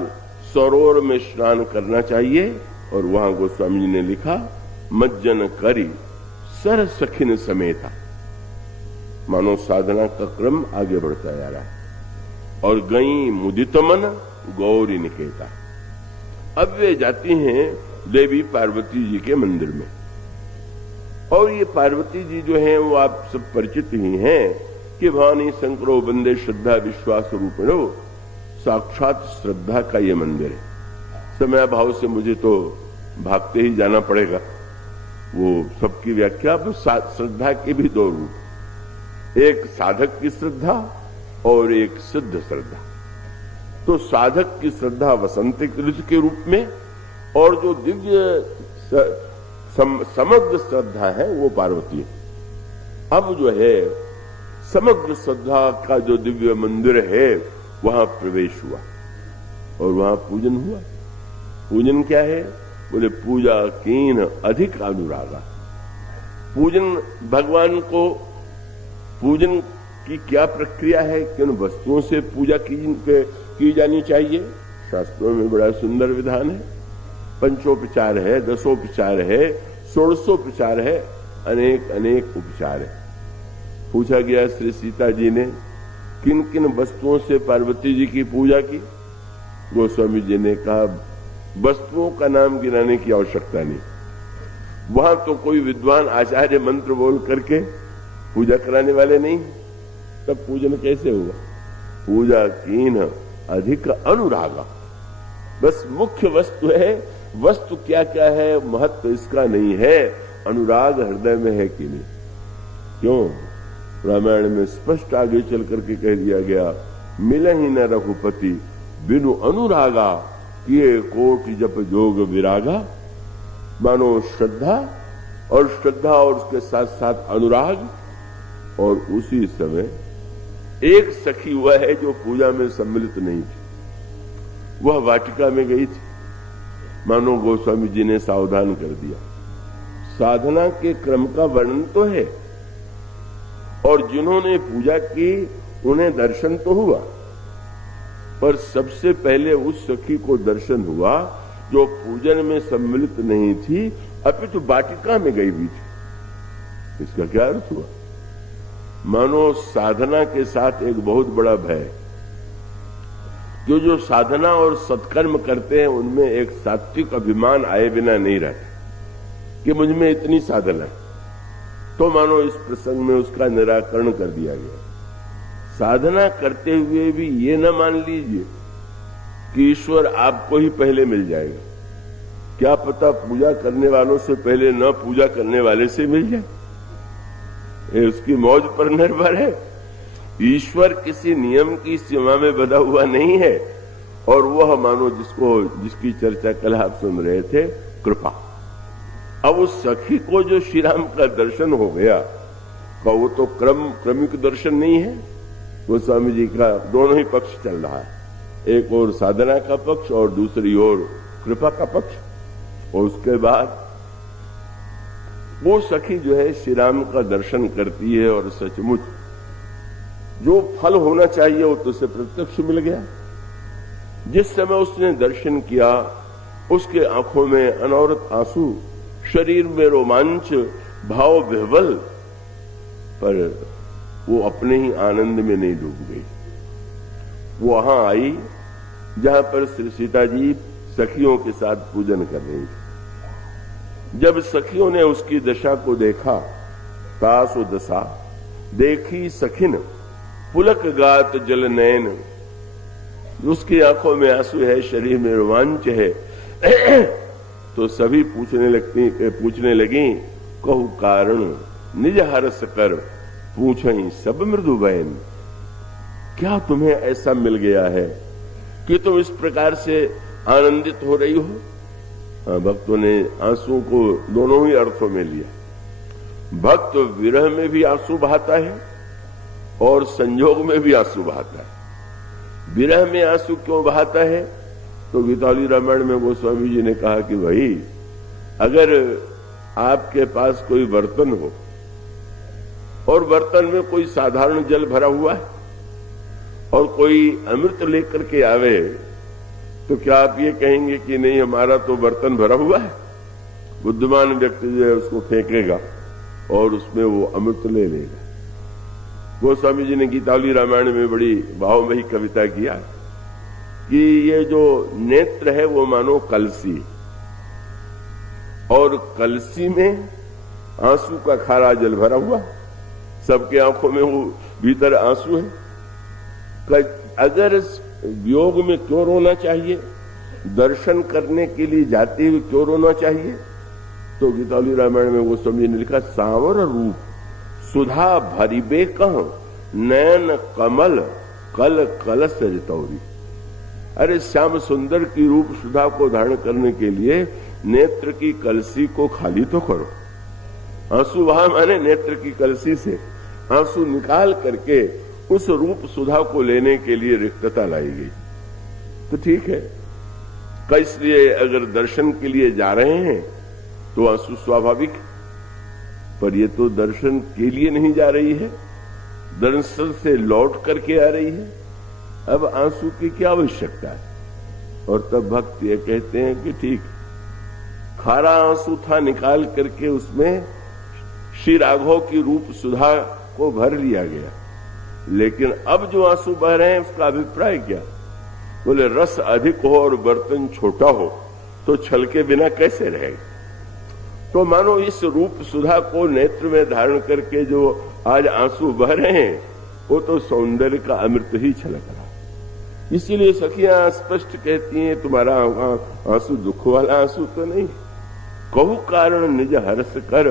सरोवर में स्नान करना चाहिए। और वहां गोस्वामी जी ने लिखा, मज्जन करी सर सखिन समेता। मानो साधना का क्रम आगे बढ़ता जा रहा है। और गई मुदित मन गौरी निकेता। अब वे जाती हैं देवी पार्वती जी के मंदिर में। और ये पार्वती जी जो हैं वो आप सब परिचित ही हैं कि भवानी शंकरो बंदे श्रद्धा विश्वास रूपिणो। साक्षात श्रद्धा का ये मंदिर है। समय भाव से मुझे तो भागते ही जाना पड़ेगा। वो सबकी व्याख्या, श्रद्धा के भी दो रूप, एक साधक की श्रद्धा और एक सिद्ध श्रद्धा। तो साधक की श्रद्धा वसंत ऋतु के रूप में, और जो दिव्य समग्र श्रद्धा है वो पार्वती है। अब जो है समग्र श्रद्धा का जो दिव्य मंदिर है वहां प्रवेश हुआ और वहां पूजन हुआ। पूजन क्या है, बोले पूजा कीन अधिक अनुरागा। पूजन भगवान को, पूजन की क्या प्रक्रिया है, किन वस्तुओं से पूजा की जानी चाहिए, शास्त्रों में बड़ा सुंदर विधान है। पंचोपचार है, दसोपचार है, षोडशोपचार है, अनेक अनेक उपचार है। पूछा गया श्री सीता जी ने किन किन वस्तुओं से पार्वती जी की पूजा की। गोस्वामी जी ने कहा वस्तुओं का नाम गिनाने की आवश्यकता नहीं, वहां तो कोई विद्वान आचार्य मंत्र बोल करके पूजा कराने वाले नहीं, तब पूजन कैसे हुआ। पूजा कीन अधिक अनुरागा, बस मुख्य वस्तु है, वस्तु क्या क्या है महत्व इसका नहीं है, अनुराग हृदय में है कि नहीं। क्यों, रामायण में स्पष्ट आगे चल करके कह दिया गया मिले ही न रघुपति बिनु अनुरागा किए कोटि जप जोग विरागा। मानो श्रद्धा और उसके साथ साथ अनुराग, और उसी समय एक सखी वह है जो पूजा में सम्मिलित नहीं थी, वह वाटिका में गई थी। मानो गोस्वामी जी ने सावधान कर दिया, साधना के क्रम का वर्णन तो है और जिन्होंने पूजा की उन्हें दर्शन तो हुआ, पर सबसे पहले उस सखी को दर्शन हुआ जो पूजन में सम्मिलित नहीं थी, अपितु वाटिका में गई हुई थी। इसका क्या अर्थ हुआ। मानो साधना के साथ एक बहुत बड़ा भय, जो साधना और सत्कर्म करते हैं उनमें एक सात्विक अभिमान आए बिना नहीं रहता कि मुझ में इतनी साधना है, तो मानो इस प्रसंग में उसका निराकरण कर दिया गया। साधना करते हुए भी ये न मान लीजिए कि ईश्वर आपको ही पहले मिल जाएगा, क्या पता पूजा करने वालों से पहले न पूजा करने वाले से मिल जाए, ये उसकी मौज पर निर्भर है। ईश्वर किसी नियम की सीमा में बंधा हुआ नहीं है, और वह मानो जिसकी चर्चा कल आप सुन रहे थे, कृपा। अब उस सखी को जो श्री राम का दर्शन हो गया, का वो तो क्रमिक दर्शन नहीं है, वो स्वामी जी का दोनों ही पक्ष चल रहा है, एक और साधना का पक्ष और दूसरी ओर कृपा का पक्ष। और उसके बाद वो सखी जो है श्री राम का दर्शन करती है और सचमुच जो फल होना चाहिए वो तो उसे प्रत्यक्ष मिल गया। जिस समय उसने दर्शन किया उसके आंखों में अनवरत आंसू, शरीर में रोमांच, भाव विह्वल, पर वो अपने ही आनंद में नहीं डूब गई। वो वहां आई जहां पर श्री सीता जी सखियों के साथ पूजन कर रही थी। जब सखियों ने उसकी दशा को देखा, तासु दशा देखी सखिन पुलक गात जल नयन, उसकी आंखों में आंसू है, शरीर में रोमांच है, तो सभी पूछने लगी कहु कारण निज हरस कर पूछई सब मृदु बहन। क्या तुम्हें ऐसा मिल गया है कि तुम इस प्रकार से आनंदित हो रही हो। भक्तों ने आंसू को दोनों ही अर्थों में लिया। भक्त विरह में भी आंसू बहाता है और संयोग में भी आंसू बहाता है। विरह में आंसू क्यों बहाता है, तो गीतावली रामायण में गोस्वामी जी ने कहा कि भाई अगर आपके पास कोई बर्तन हो और बर्तन में कोई साधारण जल भरा हुआ है और कोई अमृत लेकर के आवे, तो क्या आप ये कहेंगे कि नहीं हमारा तो बर्तन भरा हुआ है। बुद्धिमान व्यक्ति जो है उसको फेंकेगा और उसमें वो अमृत ले लेगा। गोस्वामी जी ने गीतावली रामायण में बड़ी भावमयी कविता किया कि ये जो नेत्र है वो मानो कलसी, और कलसी में आंसू का खारा जल भरा हुआ, सबके आंखों में वो भीतर आंसू है। अगर वियोग में क्यों रोना चाहिए, दर्शन करने के लिए जाते हुए क्यों रोना चाहिए, तो गीतावली रामायण में वो समझे ने लिखा सांवर रूप सुधा भरिबे कह नयन कमल कल कलश रितौरी। अरे श्याम सुंदर की रूप सुधा को धारण करने के लिए नेत्र की कलसी को खाली तो करो। आंसू वहां माने नेत्र की कलसी से आंसू निकाल करके उस रूप सुधा को लेने के लिए रिक्तता लाई गई। तो ठीक है, इसलिए अगर दर्शन के लिए जा रहे हैं तो आंसू स्वाभाविक, पर ये तो दर्शन के लिए नहीं जा रही है, दर्शन से लौट करके आ रही है। अब आंसू की क्या आवश्यकता है। और तब भक्त ये कहते हैं कि ठीक, खारा आंसू था, निकाल करके उसमें श्री राघव की रूप सुधा को भर लिया गया। लेकिन अब जो आंसू बह रहे हैं उसका अभिप्राय क्या? बोले रस अधिक हो और बर्तन छोटा हो तो छल के बिना कैसे रहेगा। तो मानो इस रूप सुधा को नेत्र में धारण करके जो आज आंसू बह रहे हैं वो तो सौंदर्य का अमृत ही छलक रहा। इसीलिए सखियां स्पष्ट कहती हैं तुम्हारा आंसू दुख वाला आंसू तो नहीं। कहु कारण निज हर्ष कर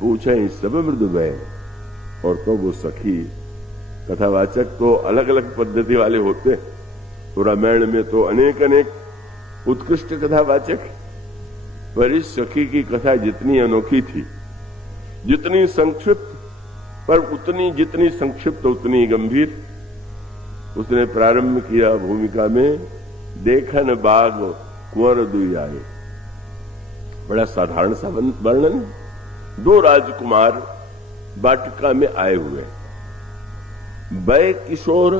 पूछे सब मृदु भय। और तो वो सखी कथावाचक तो अलग अलग पद्धति वाले होते। तो रामायण में तो अनेक अनेक उत्कृष्ट कथावाचक, पर इस सखी की कथा जितनी अनोखी थी, जितनी संक्षिप्त, पर जितनी संक्षिप्त उतनी गंभीर। उसने प्रारंभ किया भूमिका में देखन बाग कुंवर दुई आए। बड़ा साधारण सा वर्णन। दो राजकुमार वाटिका में आए हुए, वह किशोर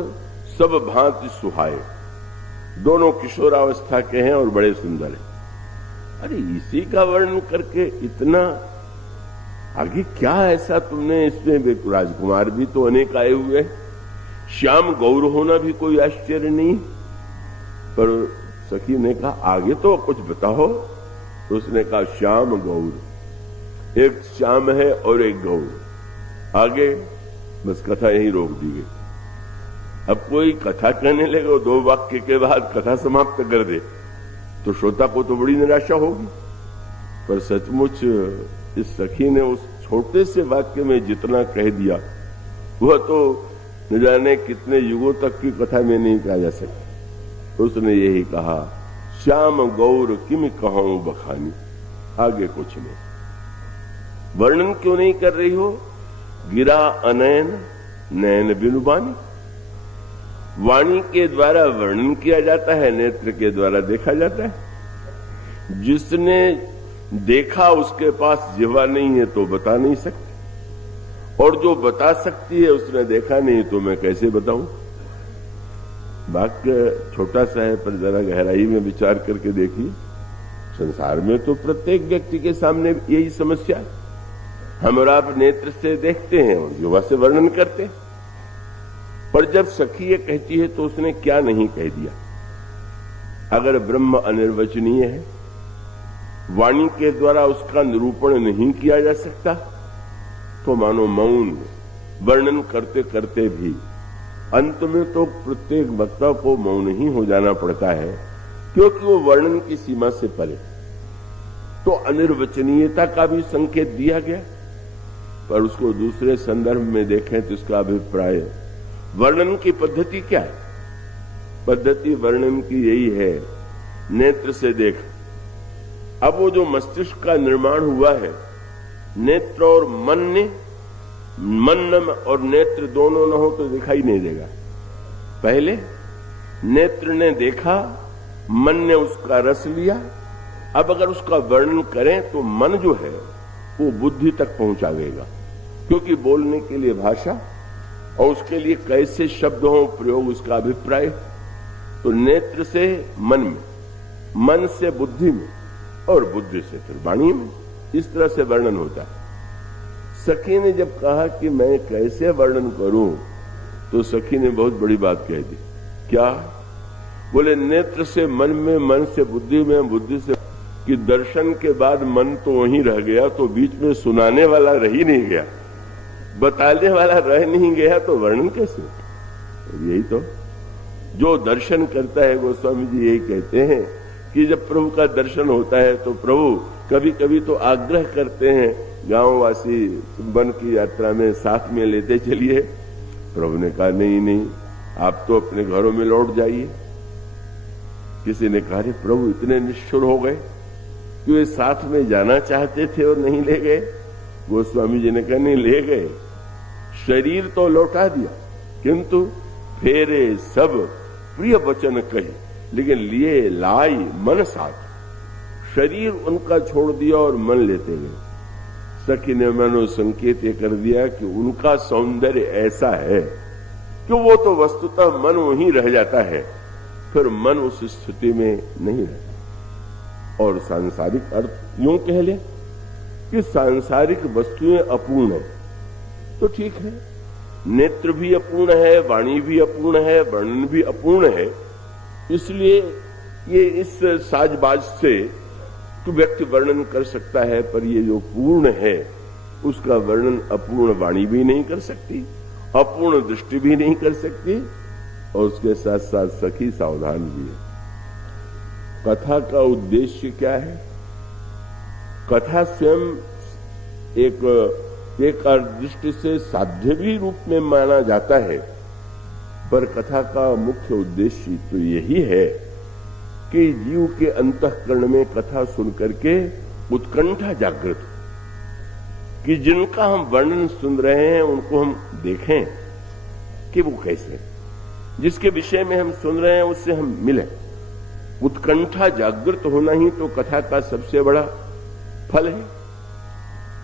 सब भांति सुहाए। दोनों किशोरावस्था के हैं और बड़े सुंदर हैं। अरे इसी का वर्णन करके इतना आगे क्या ऐसा तुमने इसमें? राजकुमार भी तो अनेक आए हुए, श्याम गौर होना भी कोई आश्चर्य नहीं। पर सखी ने कहा आगे तो कुछ बताओ। तो उसने कहा श्याम गौर, एक श्याम है और एक गौर। आगे बस कथा यहीं रोक दी गई। अब कोई कथा कहने लगे, दो वाक्य के बाद कथा समाप्त कर दे तो श्रोता को तो बड़ी निराशा होगी। पर सचमुच इस सखी ने उस छोटे से वाक्य में जितना कह दिया वह तो न जाने कितने युगों तक की कथा में नहीं कहा जा सकता। तो उसने यही कहा श्याम गौर किम कहूं बखानी। आगे कुछ नहीं। वर्णन क्यों नहीं कर रही हो? गिरा अनयन नयन बिनुबानी। वाणी के द्वारा वर्णन किया जाता है, नेत्र के द्वारा देखा जाता है। जिसने देखा उसके पास जिह्वा नहीं है तो बता नहीं सकती, और जो बता सकती है उसने देखा नहीं तो मैं कैसे बताऊं? वाक्य छोटा सा है पर जरा गहराई में विचार करके देखिए। संसार में तो प्रत्येक व्यक्ति के सामने यही समस्या है। हम और आप नेत्र से देखते हैं और युवा से वर्णन करते हैं। पर जब सखी ये कहती है तो उसने क्या नहीं कह दिया? अगर ब्रह्म अनिर्वचनीय है, वाणी के द्वारा उसका निरूपण नहीं किया जा सकता, तो मानो मौन वर्णन करते करते भी अंत में तो प्रत्येक वक्ता को मौन ही हो जाना पड़ता है, क्योंकि वो वर्णन की सीमा से परे। तो अनिर्वचनीयता का भी संकेत दिया गया। पर उसको दूसरे संदर्भ में देखें तो इसका अभिप्राय वर्णन की पद्धति क्या है? पद्धति वर्णन की यही है, नेत्र से देख। अब वो जो मस्तिष्क का निर्माण हुआ है, नेत्र और मन ने, मन और नेत्र दोनों न हो तो दिखाई नहीं देगा। पहले नेत्र ने देखा, मन ने उसका रस लिया। अब अगर उसका वर्णन करें तो मन जो है वो बुद्धि तक पहुंचावेगा, क्योंकि बोलने के लिए भाषा और उसके लिए कैसे शब्द हो प्रयोग, उसका अभिप्राय। तो नेत्र से मन में, मन से बुद्धि में और बुद्धि से फिर वाणी में, इस तरह से वर्णन होता है। सखी ने जब कहा कि मैं कैसे वर्णन करूं, तो सखी ने बहुत बड़ी बात कह दी। क्या? बोले नेत्र से मन में, मन से बुद्धि में, बुद्धि से कि दर्शन के बाद मन तो वहीं रह गया, तो बीच में सुनाने वाला रह ही नहीं गया, बताने वाला रह नहीं गया, तो वर्णन कैसे? यही तो जो दर्शन करता है, गोस्वामी जी यही कहते हैं कि जब प्रभु का दर्शन होता है तो प्रभु कभी कभी तो आग्रह करते हैं, गांववासी वन की यात्रा में साथ में लेते चलिए। प्रभु ने कहा नहीं नहीं, आप तो अपने घरों में लौट जाइए। किसी ने कहा रे प्रभु इतने निष्ठुर हो गए कि वे साथ में जाना चाहते थे और नहीं ले गए। गोस्वामी जी ने कहा नहीं, ले गए, शरीर तो लौटा दिया, किंतु फेरे सब प्रिय वचन कहे, लेकिन लिए लाई मन साथ। शरीर उनका छोड़ दिया और मन लेते गए। सखी ने मनो संकेत ये कर दिया कि उनका सौंदर्य ऐसा है कि वो तो वस्तुतः मन वहीं रह जाता है, फिर मन उस स्थिति में नहीं रहता। और सांसारिक अर्थ यूं कह ले कि सांसारिक वस्तुएं अपूर्ण है तो ठीक है, नेत्र भी अपूर्ण है, वाणी भी अपूर्ण है, वर्णन भी अपूर्ण है, इसलिए ये इस साजबाज से तो व्यक्ति वर्णन कर सकता है, पर ये जो पूर्ण है उसका वर्णन अपूर्ण वाणी भी नहीं कर सकती, अपूर्ण दृष्टि भी नहीं कर सकती, और उसके साथ साथ सखी सावधान भी है। कथा का उद्देश्य क्या है? कथा स्वयं एक दृष्टि से साध्य भी रूप में माना जाता है, पर कथा का मुख्य उद्देश्य तो यही है कि जीव के अंतःकरण में कथा सुनकर के उत्कंठा जागृत हो, कि जिनका हम वर्णन सुन रहे हैं उनको हम देखें कि वो कैसे, जिसके विषय में हम सुन रहे हैं उससे हम मिलें। उत्कंठा जागृत होना ही तो कथा का सबसे बड़ा फल है।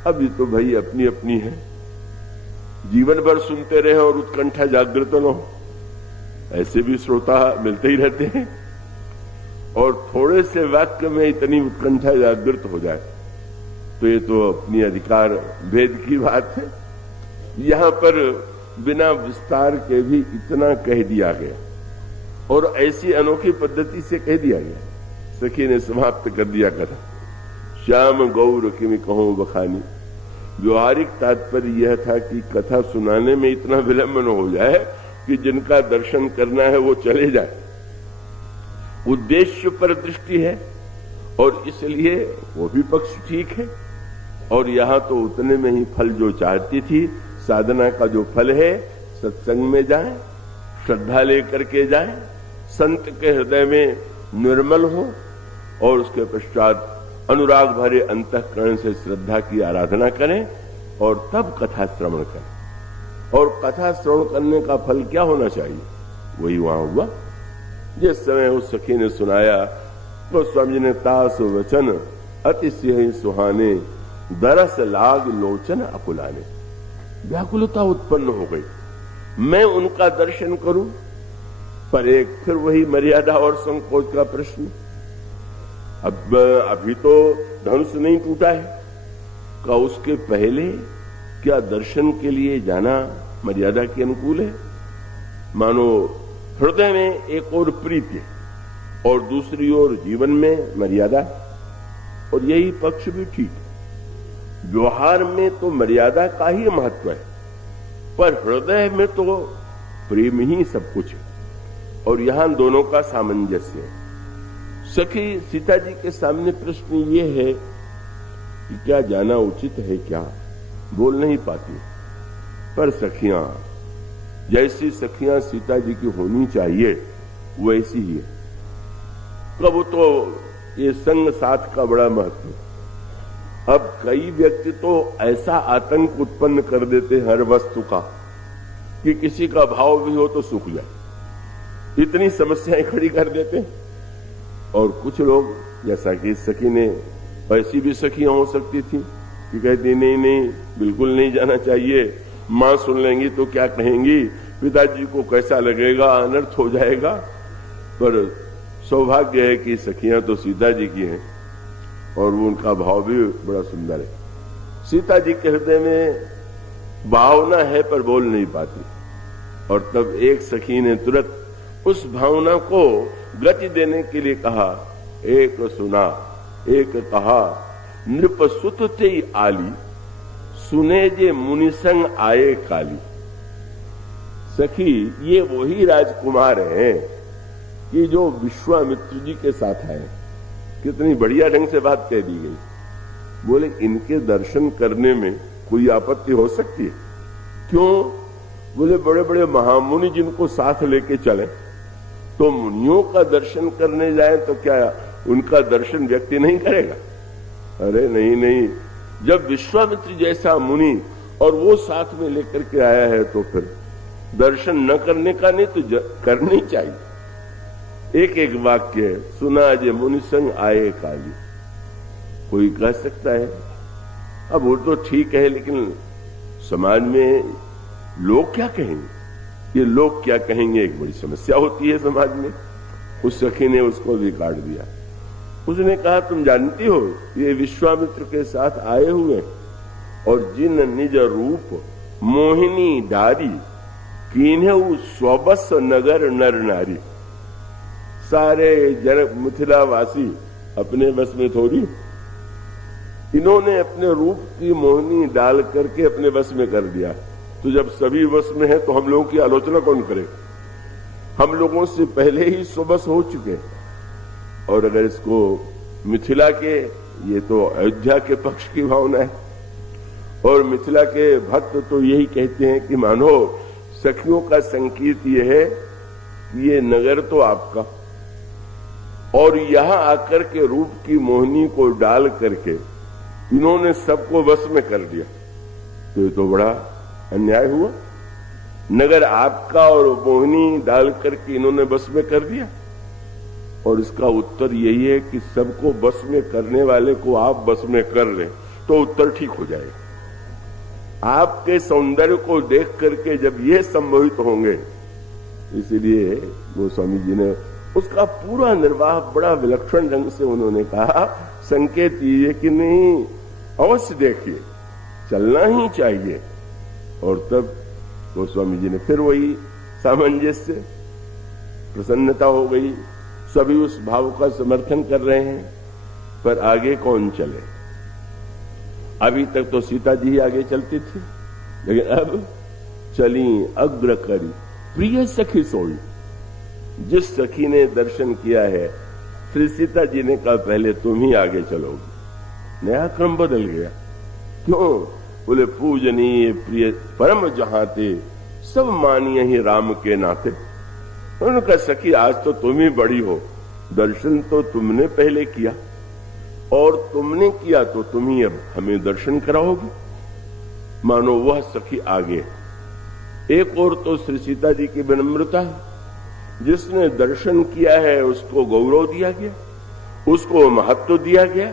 अब ये तो भाई अपनी अपनी है, जीवन भर सुनते रहे और उत्कंठा जागृत न हो, ऐसे भी श्रोता मिलते ही रहते हैं, और थोड़े से वाक्य में इतनी उत्कंठा जागृत हो जाए तो ये तो अपनी अधिकार भेद की बात है। यहां पर बिना विस्तार के भी इतना कह दिया गया, और ऐसी अनोखी पद्धति से कह दिया गया। सखी ने समाप्त कर दिया कथा। श्याम गौर किमि कहूं बखानी। व्यवहारिक तात्पर्य यह था कि कथा सुनाने में इतना विलंब न हो जाए कि जिनका दर्शन करना है वो चले जाए। उद्देश्य पर दृष्टि है और इसलिए वो भी पक्ष ठीक है, और यहां तो उतने में ही फल जो चाहती थी, साधना का जो फल है, सत्संग में जाएं, श्रद्धा लेकर के जाएं, संत के हृदय में निर्मल हो, और उसके पश्चात अनुराग भरे अंतःकरण से श्रद्धा की आराधना करें, और तब कथा श्रवण करें। और कथा श्रवण करने का फल क्या होना चाहिए? वही वहां हुआ। जिस समय उस सखी ने सुनाया तो स्वामी जी ने तास वचन अतिशय सुहाने, दरस लाग लोचन अकुलाने। व्याकुलता उत्पन्न हो गई, मैं उनका दर्शन करूं, पर एक फिर वही मर्यादा और संकोच का प्रश्न। अब अभी तो धनुष नहीं टूटा है, का उसके पहले क्या दर्शन के लिए जाना मर्यादा के अनुकूल है? मानो हृदय में एक और प्रीति और दूसरी ओर जीवन में मर्यादा, और यही पक्ष भी ठीक है। व्यवहार में तो मर्यादा का ही महत्व है, पर हृदय में तो प्रेम ही सब कुछ है, और यहां दोनों का सामंजस्य है। सखी सीता जी के सामने प्रश्न ये है कि क्या जाना उचित है? क्या बोल नहीं पाती, पर सखियां जैसी सखियां सीता जी की होनी चाहिए वैसी ही है। कब तो ये संग साथ का बड़ा महत्व है। अब कई व्यक्ति तो ऐसा आतंक उत्पन्न कर देते हर वस्तु का कि किसी का भाव भी हो तो सूख जाए, इतनी समस्याएं खड़ी कर देते। और कुछ लोग, जैसा कि सखी ने, ऐसी भी सखियां हो सकती थी कि कहती नहीं नहीं बिल्कुल नहीं जाना चाहिए, मां सुन लेंगी तो क्या कहेंगी, पिताजी को कैसा लगेगा, अनर्थ हो जाएगा। पर सौभाग्य है कि सखियां तो सीता जी की हैं, और उनका भाव भी बड़ा सुंदर है। सीता जी के हृदय में भावना है पर बोल नहीं पाती, और तब एक सखी ने तुरंत उस भावना को गति देने के लिए कहा, एक सुना एक कहा, नृप सुत ते आली, सुने जे मुनि संग आए काली। सखी ये वही राजकुमार हैं कि जो विश्वामित्र जी के साथ आए। कितनी बढ़िया ढंग से बात कह दी गई। बोले इनके दर्शन करने में कोई आपत्ति हो सकती है? क्यों? बोले बड़े बड़े महामुनि जिनको साथ लेके चले, तो मुनियों का दर्शन करने जाए तो क्या उनका दर्शन व्यक्ति नहीं करेगा? अरे नहीं नहीं, जब विश्वामित्र जैसा मुनि और वो साथ में लेकर के आया है तो फिर दर्शन न करने का नहीं तो करनी चाहिए। एक एक वाक्य है, सुना जे मुनि संग आए काली। कोई कह सकता है अब वो तो ठीक है, लेकिन समाज में लोग क्या कहेंगे? ये लोग क्या कहेंगे एक बड़ी समस्या होती है समाज में। उस सखी ने उसको भी काट दिया। उसने कहा तुम जानती हो ये विश्वामित्र के साथ आए हुए और जिन निज रूप मोहिनी डारी कीन्हु स्वबस नगर नर नारी। सारे जन मिथिलावासी अपने बस में थोड़ी, इन्होंने अपने रूप की मोहिनी डाल करके अपने बस में कर दिया। तो जब सभी बस में है तो हम लोगों की आलोचना कौन करे? हम लोगों से पहले ही स्वबस हो चुके। और अगर इसको मिथिला के, ये तो अयोध्या के पक्ष की भावना है, और मिथिला के भक्त तो यही कहते हैं कि मानो सखियों का संकेत ये है कि ये नगर तो आपका, और यहां आकर के रूप की मोहिनी को डाल करके इन्होंने सबको बस में कर दिया। तो ये तो बड़ा अन्याय हुआ। नगर आपका और मोहिनी डाल करके इन्होंने बस में कर दिया। और इसका उत्तर यही है कि सबको बस में करने वाले को आप बस में कर लें तो उत्तर ठीक हो जाएगा। आपके सौंदर्य को देख करके जब ये संभवित होंगे, इसलिए गोस्वामी जी ने उसका पूरा निर्वाह बड़ा विलक्षण ढंग से उन्होंने कहा। संकेत ये कि नहीं, अवश्य देखिए, चलना ही चाहिए। और तब गोस्वामी जी ने फिर वही सामंजस्य, प्रसन्नता हो गई, सभी उस भाव का समर्थन कर रहे हैं। पर आगे कौन चले? अभी तक तो सीता जी ही आगे चलती थी, लेकिन अब चली अग्र करी प्रिय सखी सोई। जिस सखी ने दर्शन किया है, श्री सीता जी ने कहा पहले तुम ही आगे चलोगे। नया क्रम बदल गया। क्यों? बोले पूजनीय प्रिय परम जहाते सब मानिए ही राम के नाते। उन्होंने कहा सखी आज तो तुम ही बड़ी हो, दर्शन तो तुमने पहले किया, और तुमने किया तो तुम ही अब हमें दर्शन कराओगी। मानो वह सखी आगे। एक और तो श्री सीता जी की विनम्रता है, जिसने दर्शन किया है उसको गौरव दिया गया, उसको महत्व दिया गया।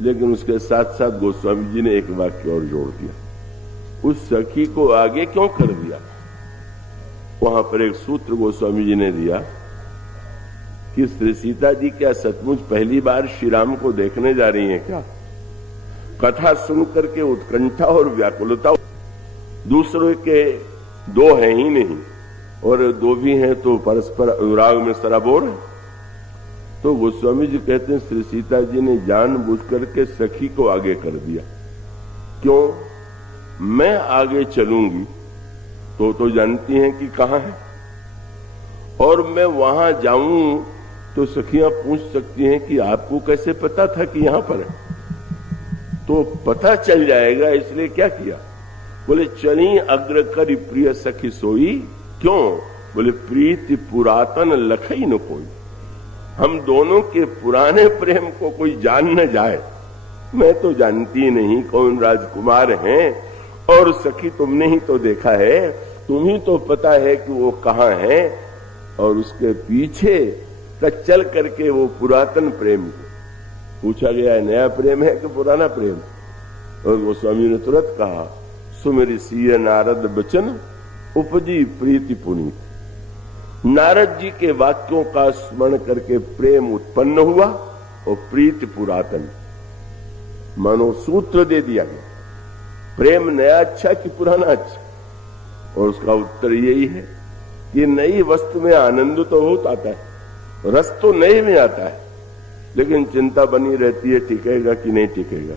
लेकिन उसके साथ साथ गोस्वामी जी ने एक वाक्य और जोड़ दिया, उस सखी को आगे क्यों कर दिया? वहां पर एक सूत्र गोस्वामी जी ने दिया कि श्री सीता जी क्या सचमुच पहली बार श्री राम को देखने जा रही हैं क्या? कथा सुन करके उत्कंठा और व्याकुलता, दूसरों के दो हैं ही नहीं, और दो भी हैं तो परस्पर अनुराग में सराबोर है। तो गोस्वामी जी कहते हैं श्री सीता जी ने जानबूझ करके सखी को आगे कर दिया। क्यों? मैं आगे चलूंगी तो जानती हैं कि कहां है, और मैं वहां जाऊं तो सखियां पूछ सकती हैं कि आपको कैसे पता था कि यहां पर है? तो पता चल जाएगा, इसलिए क्या किया? बोले चली अग्र करी प्रिय सखी सोई। क्यों? बोले प्रीति पुरातन लखई न कोई। हम दोनों के पुराने प्रेम को कोई जान न जाए। मैं तो जानती नहीं कौन राजकुमार हैं, और सखी तुमने ही तो देखा है, तुम ही तो पता है कि वो कहां है, और उसके पीछे का चल करके वो पुरातन प्रेम पूछा गया है, नया प्रेम है कि पुराना प्रेम? और गोस्वामी ने तुरंत कहा सुमेरी सिय नारद बचन उपजी प्रीति पुनीत। नारद जी के वाक्यों का स्मरण करके प्रेम उत्पन्न हुआ और प्रीति पुरातन। मानो सूत्र दे दिया गया, प्रेम नया अच्छा कि पुराना अच्छा? और उसका उत्तर यही है कि नई वस्तु में आनंद तो बहुत आता है, रस तो नए में आता है, लेकिन चिंता बनी रहती है टिकेगा कि नहीं टिकेगा।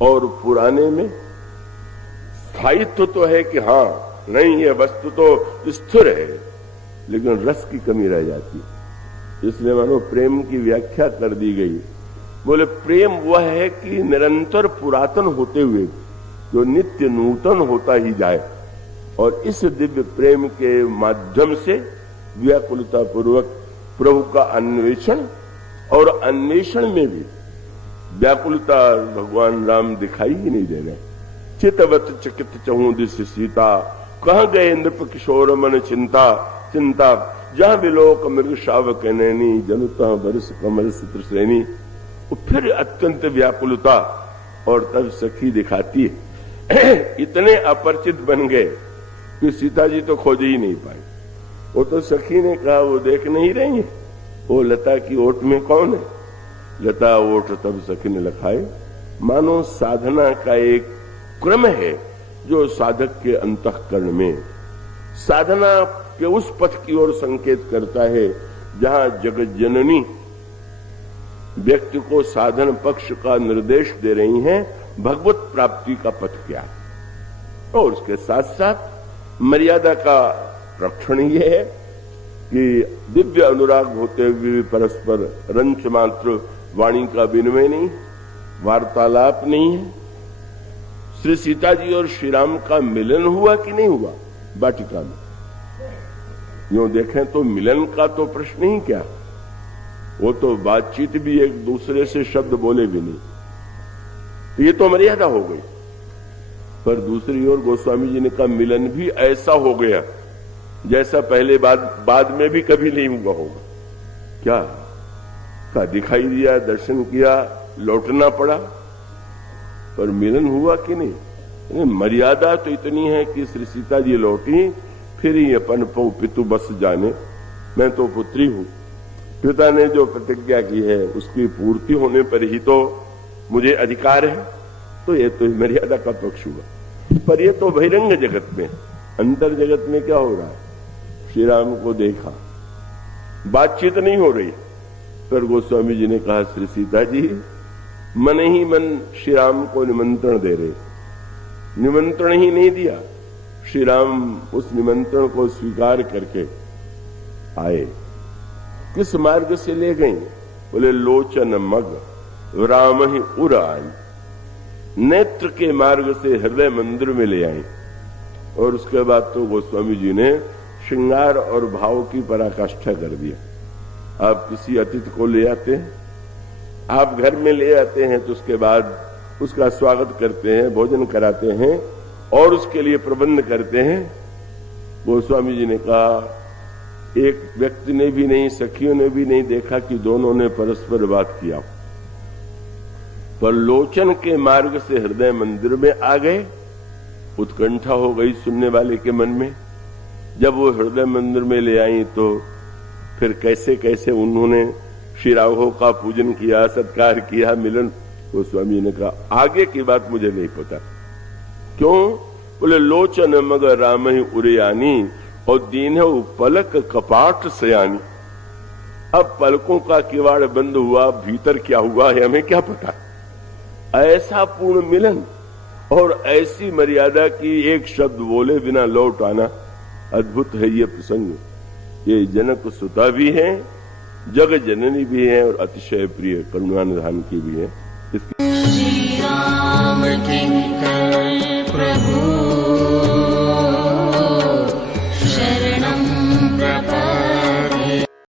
और पुराने में स्थायित्व तो है कि हाँ नहीं, ये वस्तु तो स्थिर है, लेकिन रस की कमी रह जाती है। इसलिए मानो प्रेम की व्याख्या कर दी गई। बोले प्रेम वह है कि निरंतर पुरातन होते हुए जो नित्य नूतन होता ही जाए, और इस दिव्य प्रेम के माध्यम से व्याकुलता पूर्वक प्रभु का अन्वेषण, और अन्वेषण में भी व्याकुलता भगवान राम दिखाई ही नहीं दे रहे। चितवत चकित चहूं दिश सीता, कहां गए नृप किशोर मन चिंता चिंता, जहां विलोक मृग शावक नैनी, जनुता बरस कमल चित्र श्रेणी। फिर अत्यंत व्याकुलता, और तब सखी दिखाती है। इतने अपरिचित बन गए कि सीता जी तो खोज ही नहीं पाई। वो तो सखी ने कहा वो देख नहीं रही है, वो लता की ओट में कौन है? लता ओठ तब सखिन लखाए, मानो साधना का एक क्रम है जो साधक के अंतःकरण में साधना के उस पथ की ओर संकेत करता है जहां जगत जननी व्यक्ति को साधन पक्ष का निर्देश दे रही हैं, भगवत प्राप्ति का पथ क्या है। और उसके साथ साथ मर्यादा का रक्षण यह है कि दिव्य अनुराग होते हुए भी परस्पर रंच मात्र वाणी का विनिमय नहीं, वार्तालाप नहीं है। श्री सीता जी और श्री राम का मिलन हुआ कि नहीं हुआ वाटिका में? यूं देखें तो मिलन का तो प्रश्न ही क्या, वो तो बातचीत भी एक दूसरे से शब्द बोले भी नहीं, तो ये तो मर्यादा हो गई। पर दूसरी ओर गोस्वामी जी ने कहा मिलन भी ऐसा हो गया जैसा पहले बाद में भी कभी नहीं हुआ होगा। क्या का दिखाई दिया, दर्शन किया, लौटना पड़ा, पर मिलन हुआ कि नहीं? मर्यादा तो इतनी है कि श्री सीता जी लौटी, फिर ही अपन पौ पितु बस जाने, मैं तो पुत्री हूं, पिता ने जो प्रतिज्ञा की है उसकी पूर्ति होने पर ही तो मुझे अधिकार है। तो ये तो मर्यादा का पक्ष हुआ। पर ये तो बहिरंग जगत में, अंतर जगत में क्या हो रहा है? श्री राम को देखा, बातचीत नहीं हो रही, पर गोस्वामी जी ने कहा श्री सीता जी मन ही मन श्री राम को निमंत्रण दे रहे, निमंत्रण ही नहीं दिया। श्री राम उस निमंत्रण को स्वीकार करके आए। किस मार्ग से ले गई? बोले लोचन मग राम ही उर आई, नेत्र के मार्ग से हृदय मंदिर में ले आई। और उसके बाद तो गोस्वामी जी ने श्रृंगार और भाव की पराकाष्ठा कर दिया। आप किसी अतिथि को ले आते हैं, आप घर में ले आते हैं, तो उसके बाद उसका स्वागत करते हैं, भोजन कराते हैं और उसके लिए प्रबंध करते हैं। गोस्वामी जी ने कहा एक व्यक्ति ने भी नहीं, सखियों ने भी नहीं देखा कि दोनों ने परस्पर बात किया, पर लोचन के मार्ग से हृदय मंदिर में आ गए। उत्कंठा हो गई सुनने वाले के मन में। जब वो हृदय मंदिर में ले आई तो फिर कैसे कैसे उन्होंने श्री राघव का पूजन किया, सत्कार किया, मिलन। गोस्वामी जी ने कहा आगे की बात मुझे नहीं पता। क्यों? बोले लोचन मग राम ही उरियानी और दीन है पलक कपाट सयानी। अब पलकों का किवाड़ बंद हुआ, भीतर क्या हुआ है हमें क्या पता। ऐसा पूर्ण मिलन और ऐसी मर्यादा की एक शब्द बोले बिना लौट आना, अद्भुत है ये प्रसंग। ये जनक सुता भी है, जग जननी भी है और अतिशय प्रिय करुणानिधान की भी है। श्री राम किंकर प्रभु